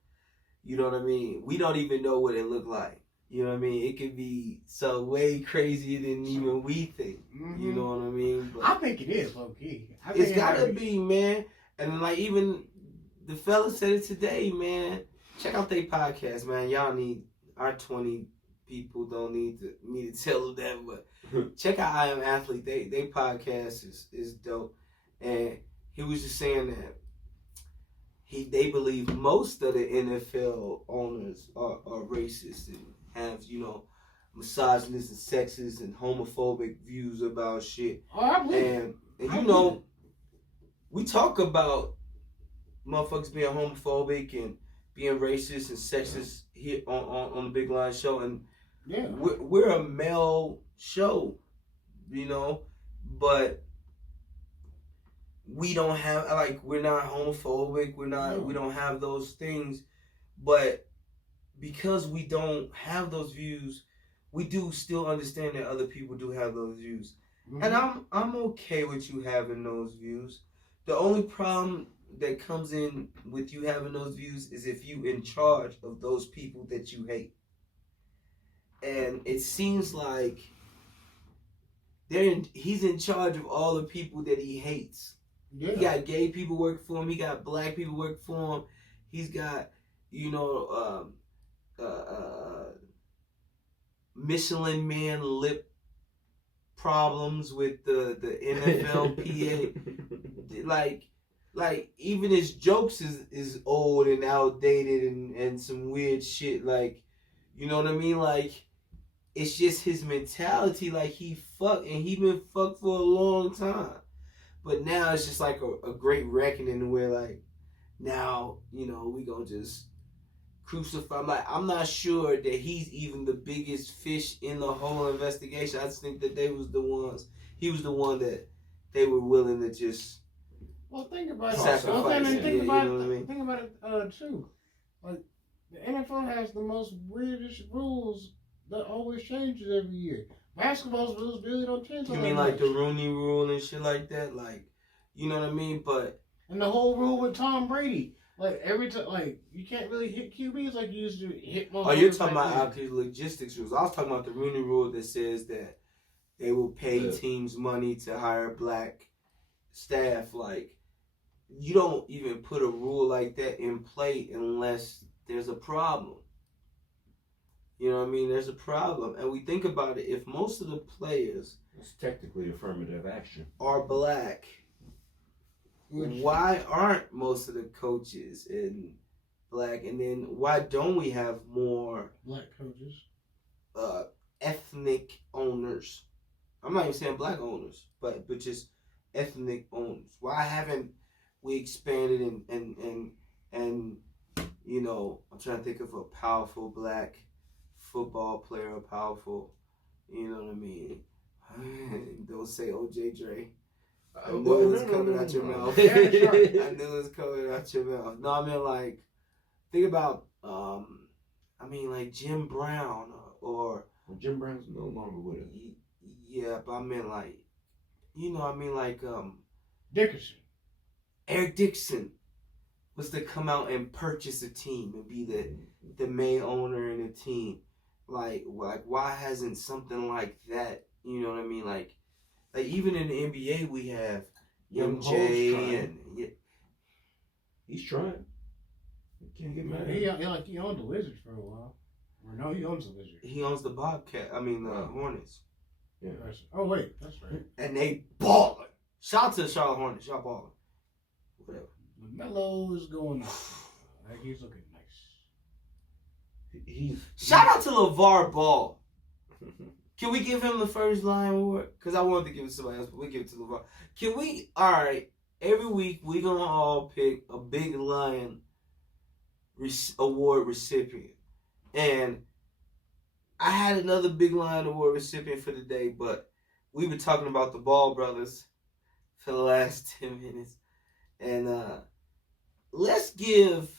you know what I mean? We don't even know what it looked like. You know what I mean? It could be so way crazier than even we think. You know what I mean? But I think it is, low key. it's gotta be, man. And like even the fella said it today, man. Check out their podcast, man. Y'all need our 20 people don't need me to tell them that, but check out I Am Athlete. They podcast is dope. And he was just saying that they believe most of the NFL owners are racist and have, misogynist and sexist and homophobic views about shit. Oh, I believe it. And we talk about motherfuckers being homophobic and being racist and sexist here on the Big Line Show, and we're a male show, but we don't have we're not homophobic, we don't have those things, but because we don't have those views, we do still understand that other people do have those views. And I'm okay with you having those views. The only problem that comes in with you having those views is if you in charge of those people that you hate. And it seems like he's in charge of all the people that he hates. Yeah. He got gay people working for him. He got black people working for him. He's got, Michelin Man lip problems with the NFLPA. like even his jokes is old and outdated and some weird shit. Like, you know what I mean? Like, it's just his mentality. Like, he been fucked for a long time. But now it's just like a great reckoning where like now, we gonna just crucify. I'm not sure that he's even the biggest fish in the whole investigation. I just think that he was the one that they were willing to just think about sacrifice. Think about it too. Like the NFL has the most weirdest rules that always changes every year. Basketball's rules really don't change. You mean like the Rooney Rule and shit like that? Like, you know what I mean? But and the whole rule with Tom Brady, like every time, like you can't really hit QBs like you used to hit. Oh, you're talking about actually logistics rules. I was talking about the Rooney Rule that says that they will pay teams money to hire black staff. Like, you don't even put a rule like that in play unless there's a problem. You know what I mean? There's a problem. And we think about it, if most of the players... It's technically affirmative action. ...are black, why aren't most of the coaches in black? And then why don't we have more black coaches? Ethnic owners? I'm not even saying black owners, but just ethnic owners. Why haven't we expanded and you know, I'm trying to think of a powerful black football player, powerful, you know what I mean? Don't say OJ Dre. I knew it was coming out your mouth. I knew it was coming out your mouth. No, I mean like, think about, I mean like Jim Brown or Jim Brown's no longer with us. Yeah, but I mean like, you know, I mean like Dickerson. Eric Dixon was to come out and purchase a team and be the main owner in a team. Like why hasn't something like that? You know what I mean? Like even in the NBA we have MJ and he's trying. You can't get mad. He owned the Wizards for a while. Or no, he owns the Wizards. He owns the Bobcat. I mean the Hornets. Yeah. Oh wait, that's right. And they balling. Shout out to the Charlotte Hornets. Y'all balling. Whatever. LaMelo is going. Like he's looking nice. Shout out to LeVar Ball. Can we give him the first Lion Award? Because I wanted to give it to somebody else, but we give it to LeVar. Can we? All right. Every week we gonna all pick a big Lion Award recipient, and I had another big Lion Award recipient for the day, but we've been talking about the Ball brothers for the last 10 minutes, and let's give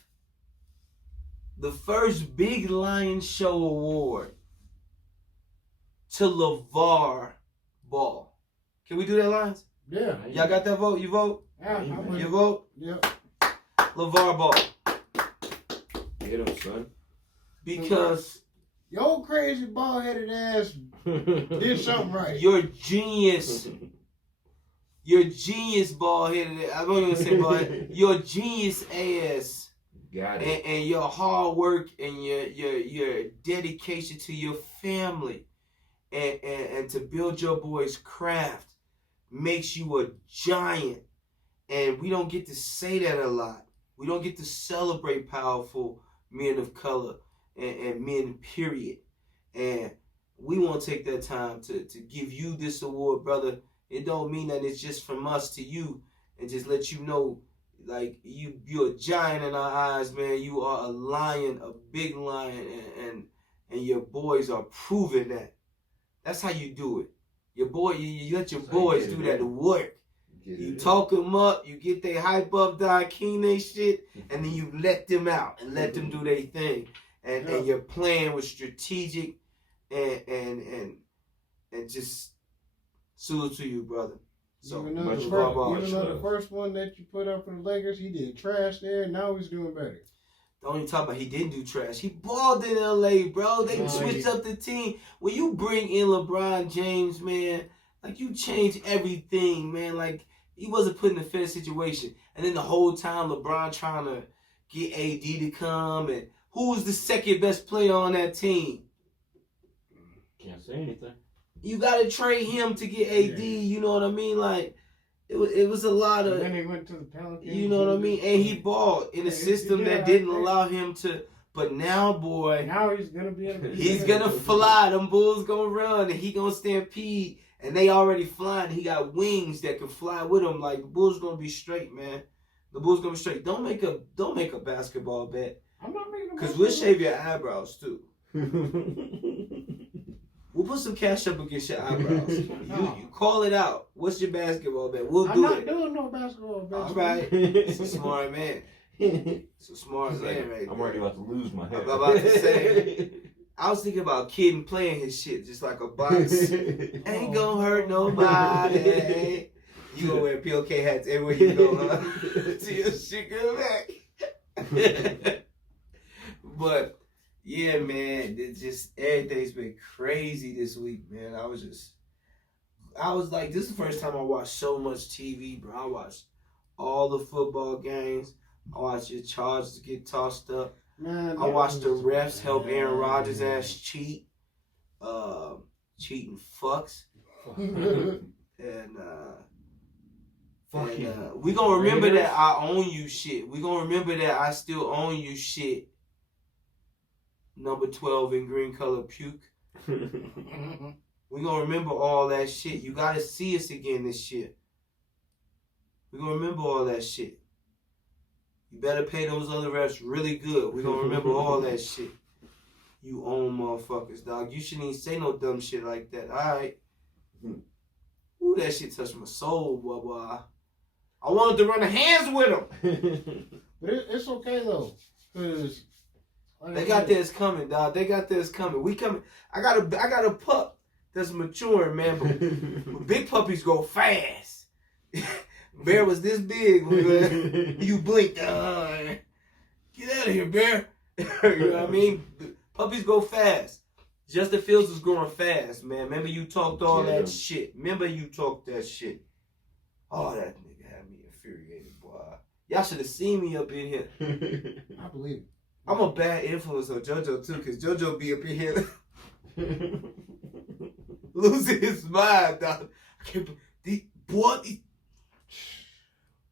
the first Big Lion Show Award to LeVar Ball. Can we do that, Lions? Yeah. Y'all got that vote? You vote? Yeah. You vote? Yep. LeVar Ball. Get him, son. Because your old crazy bald-headed ass did something right. You're genius. Your genius bald-headed. I'm not gonna say bald-headed. Your genius ass. Got it. And your hard work and your dedication to your family and to build your boy's craft makes you a giant. And we don't get to say that a lot. We don't get to celebrate powerful men of color and men, period. And we want to take that time to give you this award, brother. It don't mean that it's just from us to you, and just let you know, like, you're a giant in our eyes, man. You are a lion, a big lion, and your boys are proving that. That's how you do it. Your boy, you let your boys do that work. You talk them up, you get they hype up, Kanye shit, and then you let them out and let them do their thing. And your plan was strategic and just salute to you, brother. So even though the first one that you put up for the Lakers, he did trash there, and now he's doing better. Don't even talk about he didn't do trash. He balled in LA, bro. They switched up the team. When you bring in LeBron James, man, like, you change everything, man. Like, he wasn't put in a fair situation. And then the whole time LeBron trying to get AD to come, and who was the second best player on that team? Can't say anything. You gotta trade him to get AD. You know what I mean? Like, it was a lot of. And then he went to the Pelicans. You know what I mean? And he balled in a system that didn't allow him to. But now, boy, now he's gonna be. He's gonna fly. Them Bulls gonna run, and he gonna stampede. And they already flying. He got wings that can fly with him. Like, the Bulls gonna be straight, man. The Bulls gonna be straight. Don't make a basketball bet. I'm not making a Because we'll shave your eyebrows too. We'll put some cash up against your eyebrows. You call it out. What's your basketball bet? We'll do it. I'm not doing no basketball bet. All right. It's a smart man. It's a smart man right I'm there. already about to lose my head. I'm about to say. I was thinking about Kid playing his shit just like a box. Ain't gonna hurt nobody. You gonna wear POK hats everywhere you go, huh? See your shit go back. But yeah, man, it's just everything's been crazy this week, man. I was like, this is the first time I watched so much TV, bro. I watched all the football games. I watched your Chargers get tossed up. Man, I watched the refs help Aaron Rodgers' ass cheat. Cheating fucks. And Fuck you. We gonna remember that I own you shit. We gonna remember that I still own you shit. Number 12 in green color puke. We gonna remember all that shit. You gotta see us again this shit. We gonna remember all that shit. You better pay those other refs really good. We gonna remember all that shit. You own motherfuckers, dog. You shouldn't even say no dumb shit like that. Alright. Ooh, that shit touched my soul, boy. I wanted to run the hands with him. But it's okay though, cause they got theirs coming, dog. They got theirs coming. We coming. I got a pup that's maturing, man. But big puppies go fast. Bear was this big. You blinked. Get out of here, Bear. You know what I mean? Puppies go fast. Justin Fields was growing fast, man. Remember you talked all that shit. Remember you talked that shit. Oh, that nigga had me infuriated, boy. Y'all should have seen me up in here. I believe it. I'm a bad influence on JoJo too, cause JoJo be up in here losing his mind, dog. I can't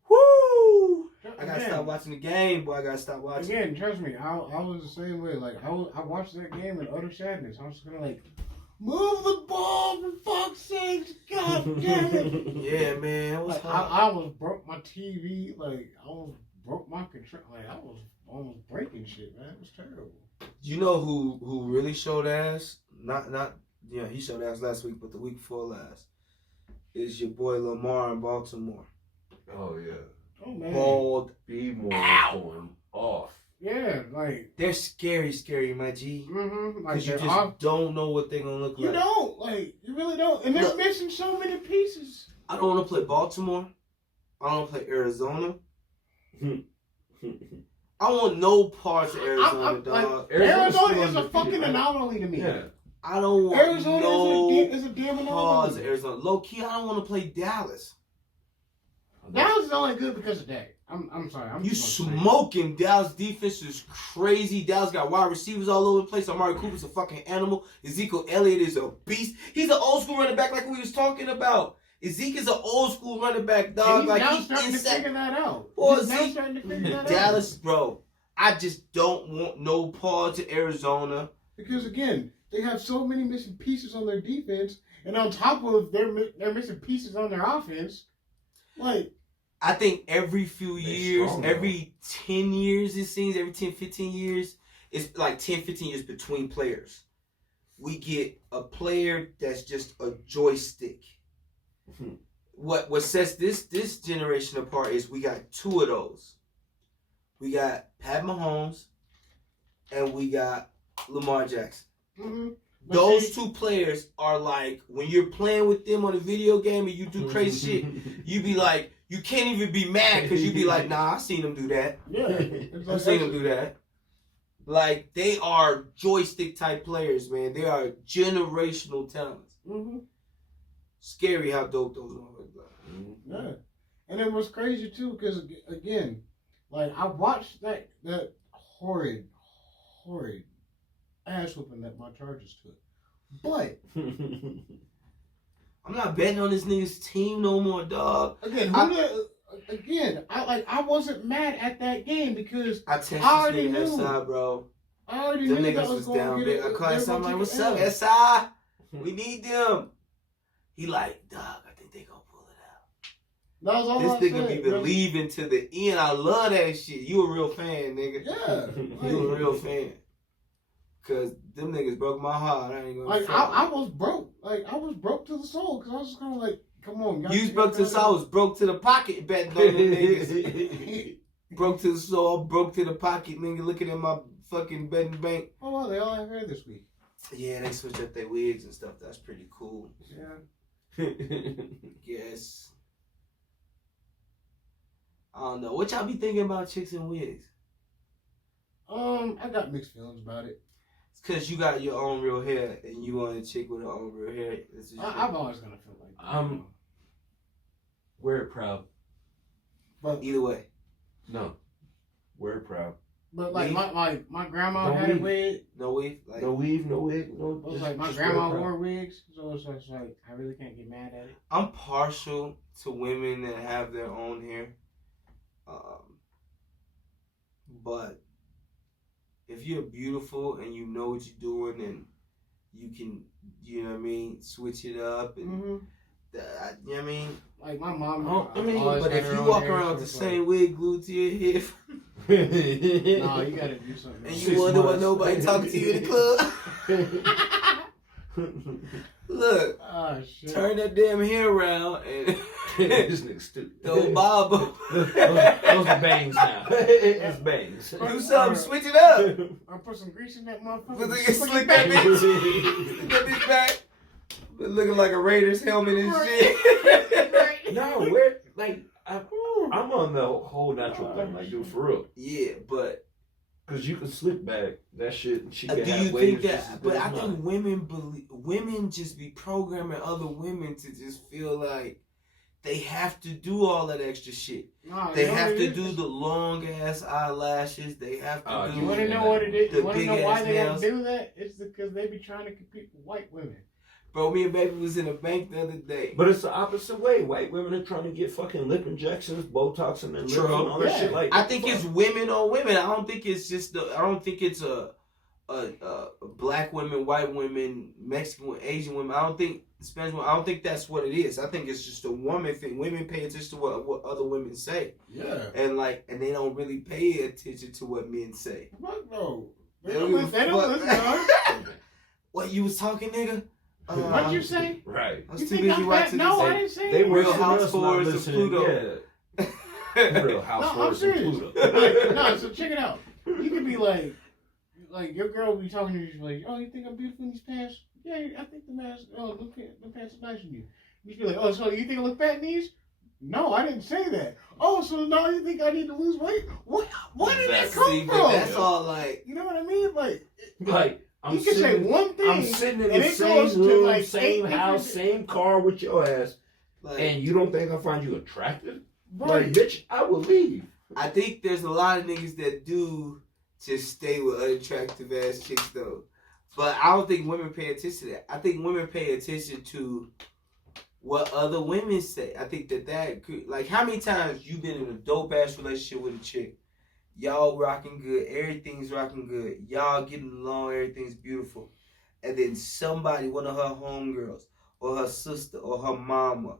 woo! I gotta stop watching the game, boy. I gotta stop watching. Again, trust me, I was the same way. Like I watched that game in utter sadness. I was gonna like, move the ball for fuck's sake! God damn it! Yeah, man. It was Like, hard. I almost broke my TV. Like I almost broke my control. Like I was almost breaking shit, man. It was terrible. You know who really showed ass? Not he showed ass last week, but the week before last is your boy Lamar in Baltimore. Oh yeah. Oh man. Bald. Be more going off. Yeah, like They're scary, my G. mm-hmm. Like Because you they're just off. don't know what they're gonna look You like. don't like. You really don't. And they're Look. missing so many pieces. I don't want to play Baltimore. I don't want to play Arizona. I want no parts of Arizona, dog. Like, Arizona is still a fucking undefeated, right? anomaly to me. Yeah. I don't want Arizona no is a damn parts of anomaly. Arizona. Low key, I don't want to play Dallas. Dallas is only good because of that. I'm sorry. I'm You just gonna say it. smoking. Dallas defense is crazy. Dallas got wide receivers all over the place. Amari Cooper's a fucking animal. Ezekiel Elliott is a beast. He's an old school running back like we was talking about. Ezekiel's an old school running back, dog. And he's Like now he's starting to inside. figure that out. Boy, He's now Zeke- starting to figure that out. Dallas, bro. I just don't want no parts of Arizona. Because again, they have so many missing pieces on their defense, and on top of they're missing pieces on their offense. Like I think every few They years, strong, every 10 years, it seems, every 10, 15 years, it's like 10, 15 years between players. We get a player that's just a joystick. What sets this generation apart is we got two of those. We got Pat Mahomes and we got Lamar Jackson. mm-hmm. Those two players are like, when you're playing with them on a video game and you do crazy shit, you be like, you can't even be mad because you be like, nah, I seen them do that. Yeah, it's I like, seen them do that. Like, they are joystick type players, man. They are generational talents. Mm-hmm. Scary how dope those motherfuckers are. Yeah, and it was crazy too because again, like I watched that horrid ass whooping that my Chargers took, but I'm not betting on this nigga's team no more, dog. again, I wasn't mad at that game because I texted I this already nigga knew. SI, bro. I already Them knew that niggas was going down to big. get I called it. him, I'm like, They what's were up, gonna take SI? We need them. He like, dog, I think they gonna pull it out. That was all This I nigga said, be bro. believing to the end. I love that shit. You a real fan, nigga. Yeah, You a real fan. Cause them niggas broke my heart. I ain't gonna like front. I was broke. Like I was broke to the soul because I was just kind of like, come on, guys. You was broke to the soul. I was broke to the pocket betting on them niggas. Broke to the soul, broke to the pocket, nigga. Looking at my fucking betting bank. Oh well, they all have hair this week. Yeah, they switched up their wigs and stuff. That's pretty cool. Yeah. Yes. I don't know. What y'all be thinking about chicks and wigs? I got mixed feelings about it. It's because you got your own real hair and you want a chick with her own real hair. That's what you I've always gonna feel like that. Wear it proud. But either way. No. Wear it proud. But like Weave? my grandma No had a weave. wig. No weave? Like, No weave, no wig, no. It was just- like my just grandma wear a wore wigs, so it's like I really can't get mad at it. I'm partial to women that have their own hair. But if you're beautiful and you know what you're doing and you can, you know what I mean, switch it up and, Mm-hmm. you know what I mean? Like my mom. But if you walk around with the same wig glued to your head, no, you gotta do something. and else. you wonder why nobody talking to you in the club. Look, Oh shit. turn that damn hair around and This nigga stupid. throw bob up. Those are bangs now. It's bangs. Do something, switch it up. I'll put some grease in that motherfucker. But slick that bitch. Slick that bitch back. Looking like a Raiders helmet and shit. No, we're like I'm on the whole natural thing, like dude, for real. Yeah, but Cause you can slick back that shit. And she do can have you waves think just as that? good But as I mine. think women just be programming other women to just feel like they have to do all that extra shit. No, They you know have what to it do is? the long ass eyelashes. They have to do. You want to know what it is? The You want to know big why ass they nails. gotta do that? It's because they be trying to compete with white women. Bro, me and baby was in a bank the other day. But it's the opposite way. White women are trying to get fucking lip injections, Botox in their lips, True. and all that Yeah. shit. Like I think it's women on women. I don't think it's just I don't think it's a black women, white women, Mexican, Asian women. I don't think Spanish women. I don't think that's what it is. I think it's just a woman thing. Women pay attention to what other women say, Yeah. and they don't really pay attention to what men say. Fuck no. They They don't don't listen. They don't listen. fuck. What you was talking, nigga? What'd you say? right. I was You too think busy I'm fat? watching No, I this. didn't say They that. were Real House not Force of listening. Pluto. Yeah. Real House No, I'm Force of serious. Pluto. Like, no, so check it out. You could be like your girl will be talking to you. She's like, "Oh, you think I'm beautiful in these pants? Yeah, I think the pants are nice on you." You be like, "Oh, so you think I look fat in these?" No, I didn't say that. Oh, so now you think I need to lose weight? What did that come See, but from? that's all like. You know what I mean? Like I'm you can say sitting, one thing. I'm sitting in and the it same goes to, room, like, same 8 house, different- same car with your ass, Like, and you don't think I find you attractive? Right. Like, bitch, I will leave. I think there's a lot of niggas that do just stay with unattractive ass chicks though. But I don't think women pay attention to that. I think women pay attention to what other women say. I think that could, like, how many times you been in a dope ass relationship with a chick? Y'all rocking good, everything's rocking good. Y'all getting along, everything's beautiful. And then somebody, one of her homegirls, or her sister, or her mama,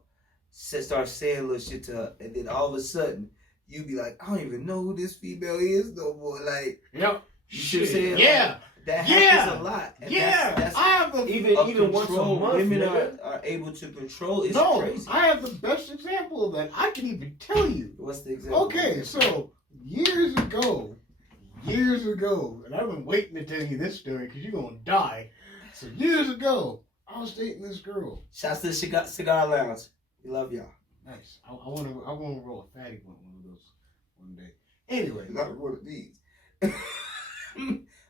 start saying little shit to her, and then all of a sudden, you be like, I don't even know who this female is no more. Like, Yep. you should say, Yeah. that Yeah. happens a lot. And Yeah. that's I have the Even once a control month, women nigga. are able to control. It's no. crazy. I have the best example of that. I can even tell you. What's the example? Okay, so years ago, and I've been waiting to tell you this story because you're gonna die. So years ago, I was dating this girl. Shouts to the Cigar Lounge. We love y'all. Nice. I want to roll a fatty one of those one day. Anyway, Not one of these.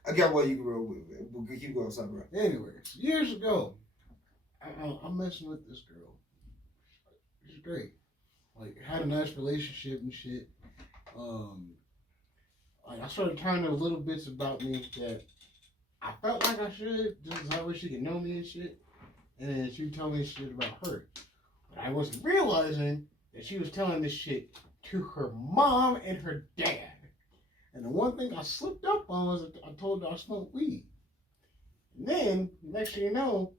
I got one you can roll with. We'll keep going, son, bro. anyways, years ago, I'm messing with this girl. She's great. Like, had a nice relationship and shit. Like, I started telling her little bits about me that I felt like I should, just that way she could know me and shit. And then she told me shit about her. But I wasn't realizing that she was telling this shit to her mom and her dad. And the one thing I slipped up on was I told her I smoked weed. And then, next thing you know,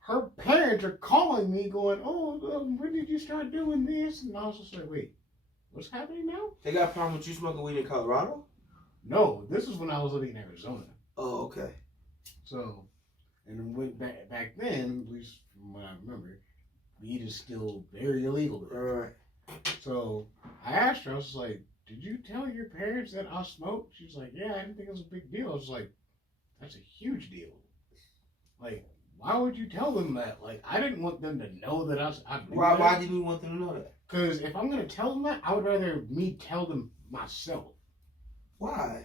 her parents are calling me going, "Oh, when did you start doing this?" And I was just like, wait, what's happening now? They got a problem with you smoking weed in Colorado? No, this is when I was living in Arizona. Oh, okay. So, and then went back then, at least from what I remember, weed is still very illegal there. Alright. So I asked her, I was like, "Did you tell your parents that I smoke?" She was like, "Yeah, I didn't think it was a big deal." I was like, "That's a huge deal. Like, why would you tell them that? Like, I didn't want them to know that I do that. Why didn't you want them to know that? Because if I'm going to tell them that, I would rather me tell them myself. Why?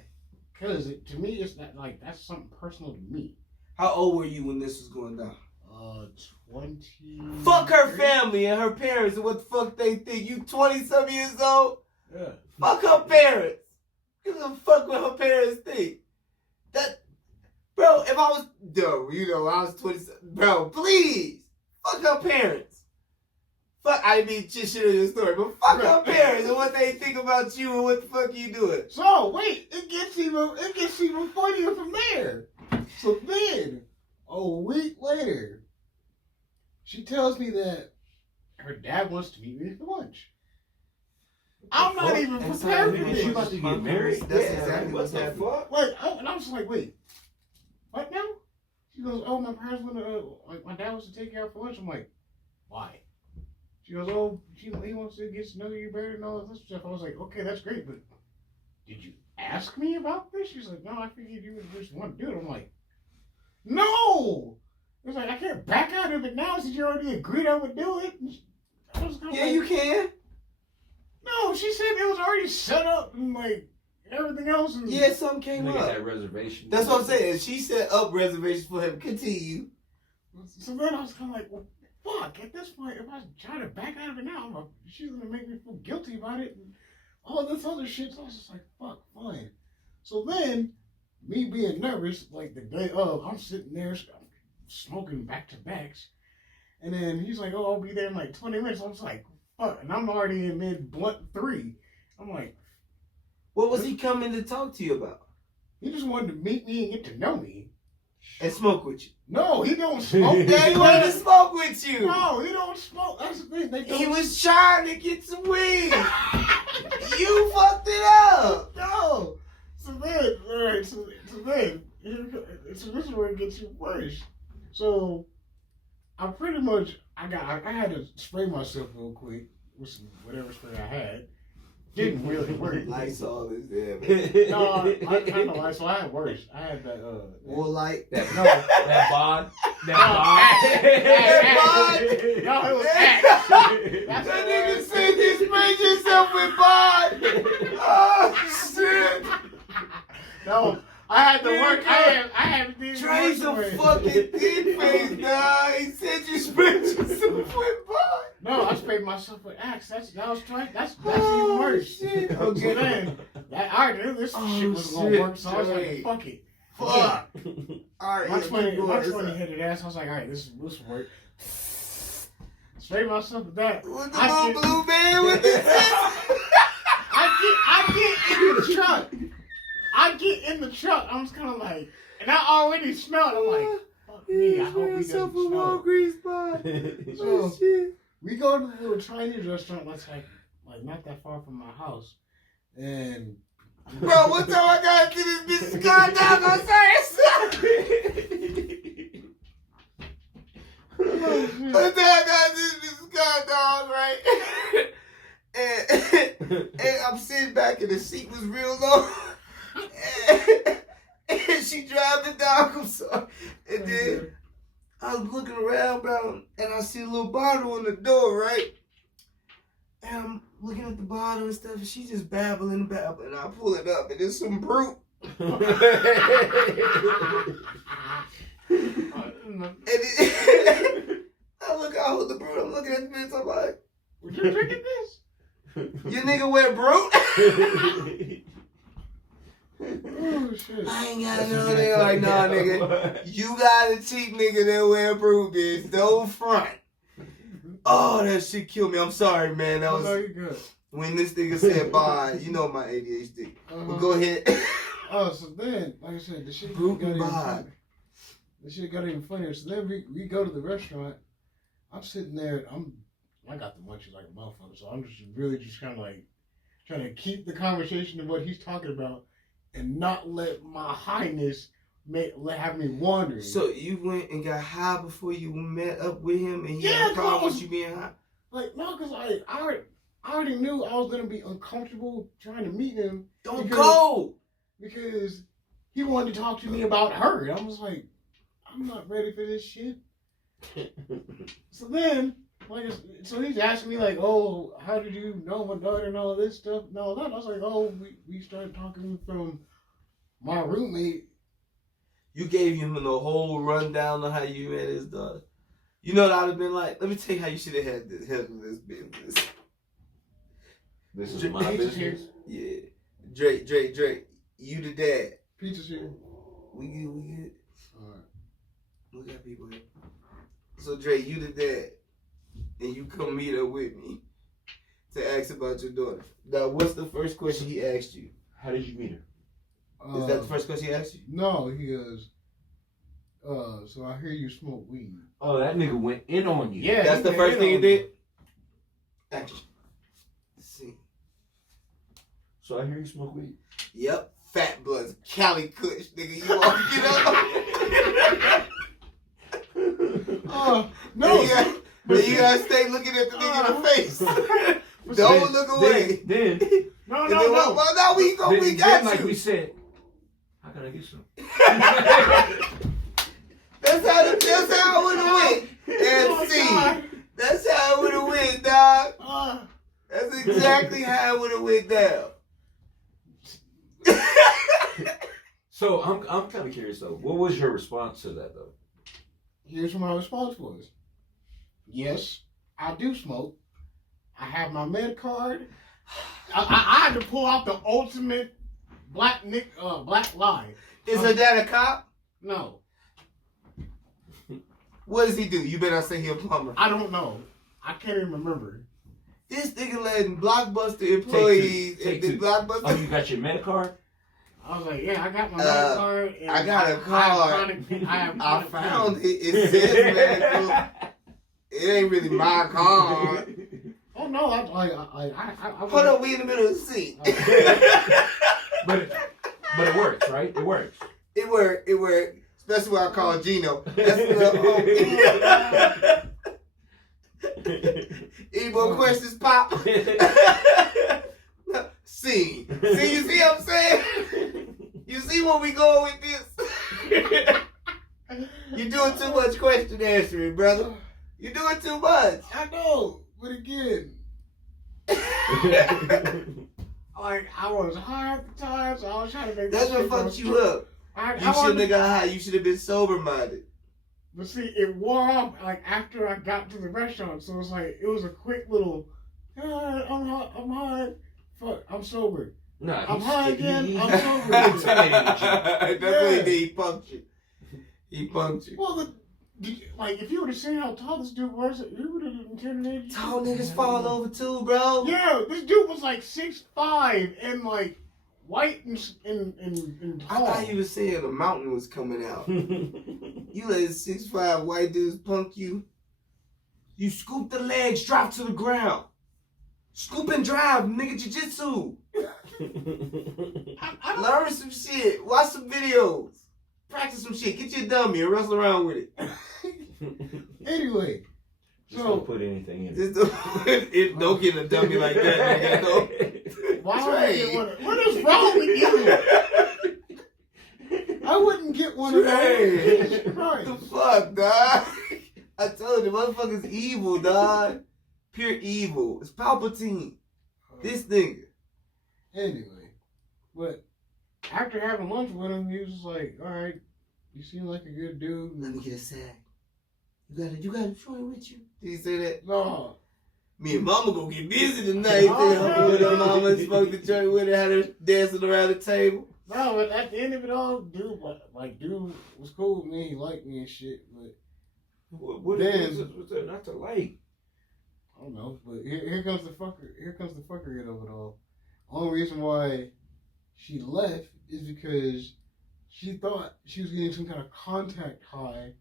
Because to me, it's not like, that's something personal to me. How old were you when this was going down? 20. Fuck her family and her parents and what the fuck they think. You 20-some years old? Yeah. Fuck her parents. Give a fuck what her parents think. That, bro, if I was, I was 27, bro, please, fuck her parents. Fuck, I mean, just shit in the story, but fuck her parents and what they think about you and what the fuck you doing. So, wait, it gets even funnier from there. So then, a week later, she tells me that her dad wants to meet me for lunch. I'm not even prepared for this. She about to get married? That's exactly what's the happening. fuck? Like, and I was just like, wait, what now? She goes, oh, my parents want to, my dad wants to take you out for lunch. I'm like, why? She goes, oh, he wants to get to know you better and all this stuff. I was like, okay, that's great, but did you ask me about this? She's like, no, I figured you would just want to do it. I'm like, no! It's like, I can't back out of it now since you already agreed I would do it. I was Yeah, you can. No, she said it was already set up and like everything else. And Yeah, something came Nigga up. had reservation. That's what I'm saying. She set up reservations for him. Continue. So then I was kind of like, well, fuck. At this point, if I try to back out of it now, she's gonna make me feel guilty about it and all this other shit. So I was just like, fuck, fine. So then, me being nervous, like the day of, I'm sitting there smoking back to backs, and then he's like, oh, I'll be there in like 20 minutes. I was like, fuck, and I'm already in mid blunt 3. I'm like, What was he coming to talk to you about? he just wanted to meet me and get to know me. And smoke with you. No, he don't smoke. Yeah, he wanted to smoke with you. No, he don't smoke. That's the thing. They don't. He was trying to get some weed. You fucked it up. No. So then, all right. So then, this is where it gets even worse. So, I pretty much I had to spray myself real quick with some whatever spray I had. Didn't really work. Lysol is there, man. No, I kind of like. So I had worse. I had that. More like That, No. that bod. That bod. No, it was Axe. that nigga said you sprayed yourself with bod. Oh shit. No, I had to work. I had to Trey's a fucking thin face, dog. He said you sprayed yourself with bod. No, I sprayed myself with Axe. That's even worse. Shit. Okay, Okay. then I knew this shit was gonna work, so I was like, fuck it. Fuck. All right. My 20 headed ass. I was like, all right, this will work. Sprayed myself with that. With the little blue man with his I get in the truck. I get in the truck. I'm just kind of like, and I already smelled. I'm like, fuck me. I hope he doesn't smell. So, shit. we go to the little Chinese restaurant that's like not that far from my house. And Bro, what time I got into this bitch Scott dog on What time I got into this bitch Scott dog, right? and I'm sitting back and the seat was real low. And she driving down, I'm sorry. And then I was looking around, bro, and I see a little bottle on the door, right? And I'm looking at the bottle and stuff, and she just babbling. And I pull it up, and it's some brute. And I hold the brute, I'm looking at the bitch, I'm like, were you drinking this? you nigga wear brute? Oh shit! I ain't got no nigga. Like, nah, nigga. You got a cheap nigga that wear brute, bitch. Don't front. Oh, that shit killed me. I'm sorry, man. That was no, you're good. when this nigga said bye. You know my ADHD. But go ahead. Oh, so then, like I said, the shit got even funnier. The shit got even funnier. So then we go to the restaurant. I'm sitting there. I got the munchies like a motherfucker. So I'm just really just kind of like trying to keep the conversation of what he's talking about and not let my highness have me wandering. So you went and got high before you met up with him, and he Yeah, had a problem cause- with you being high. Like, no, because I already knew I was going to be uncomfortable trying to meet him. Don't because- go. Because he wanted to talk to me about her. I was like, I'm not ready for this shit. So then, so he's asking me like, oh, how did you know my daughter and all this stuff and all that. I was like, oh, we started talking from my roommate. You gave him the whole rundown of how you met his daughter. You know what I'd have been like? Let me tell you how you should have handled this business. This is my business. Yeah. Drake. You the dad. Pizza's here. We good. Alright. We got people here. So Drake, you the dad, and you come meet up with me to ask about your daughter. Now, what's the first question he asked you? How did you meet her? Is that the first question he asked you? No, he goes, so I hear you smoke weed. Oh, that nigga went in on you. Yeah, That's the first thing he did? Action. See. So I hear you smoke weed. Yep. Fat Bloods. Cali Kush, nigga. You want to get up? No. You gotta stay looking at the nigga in the face. Don't look away. Then No. No, we got then, like you. we said, how can I get some? That's how it would have went. And see, that's how it would have went, dog. That's exactly how it would have went down. So I'm kind of curious though. What was your response to that though? Here's what my response was. Yes, I do smoke. I have my med card. I had to pull out the ultimate black lie. Is her dad a cop? No, What does he do? You better not say he a plumber. I don't know. I can't even remember. This nigga letting Blockbuster employees Take the two. Blockbuster. Oh, you got your Medicard? I was like, yeah, I got my med card. And I got a card. I found it. It says medical. It ain't really my card. Oh no, I Hold on, we in the middle of the seat. But it works, right? It works. It worked. Especially when I call Gino. That's the Any more questions, Pop? See, you see what I'm saying? You see where we going with this? You doing too much question answering, brother. You doing too much. I know, but again, like I was high at the time, so I was trying to make. That's what fucked you up. You shouldn't have got high. You should have been sober minded. But see, it wore off like after I got to the restaurant, so it was a quick little. I'm high. Fuck, I'm sober. Nah, I'm high again. I'm sober. That's what he did. He punked you. Well, if you would have seen how tall this dude was, you would have intimidated you. Tall niggas fall over too, bro. Yeah, this dude was like 6'5" and like white and I tall. thought you were saying a mountain was coming out. You let 6'5" white dudes punk you. You scoop the legs, drop to the ground. Scoop and drive, nigga, jiu-jitsu. Learn some shit. Watch some videos. Practice some shit. Get your dummy and wrestle around with it. Anyway, Just don't put anything in it. Just don't get a dummy like that, nigga. No. why would I get one? What is wrong with you? I wouldn't get one of those. What the fuck, dog? I told you, motherfucker's evil, dog. Pure evil. It's Palpatine. This nigga. Anyway, but after having lunch with him, he was just like, "All right, you seem like a good dude." Let me get a sack. You got a joint with you? Did he say that? No. Me and Mama gonna get busy tonight. With her mama and smoke the joint with her, had her dancing around the table. No, but at the end of it all, dude was cool with me. He liked me and shit. But What is there not to like? I don't know. But here comes the fucker. Here comes the fuckery of it all. Only reason why she left is because she thought she was getting some kind of contact high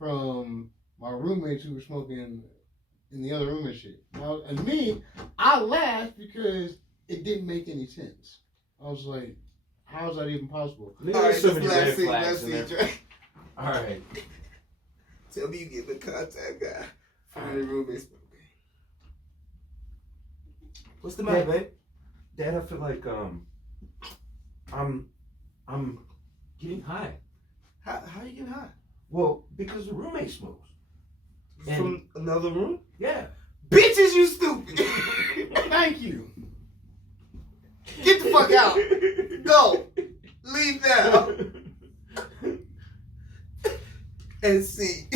from my roommates who were smoking in the other room and shit. Now, and me, I laughed because it didn't make any sense. I was like, how is that even possible? All right, So many red let's flags see, in there. Dre. All right. Tell me you get the contact guy from the roommate smoking. What's the matter, babe? Dad, I feel like I'm getting high. How you get high? Well, because the roommate smokes. From another room? Yeah. Bitches, you stupid. Thank you. Get the fuck out. Go. Leave now. And see.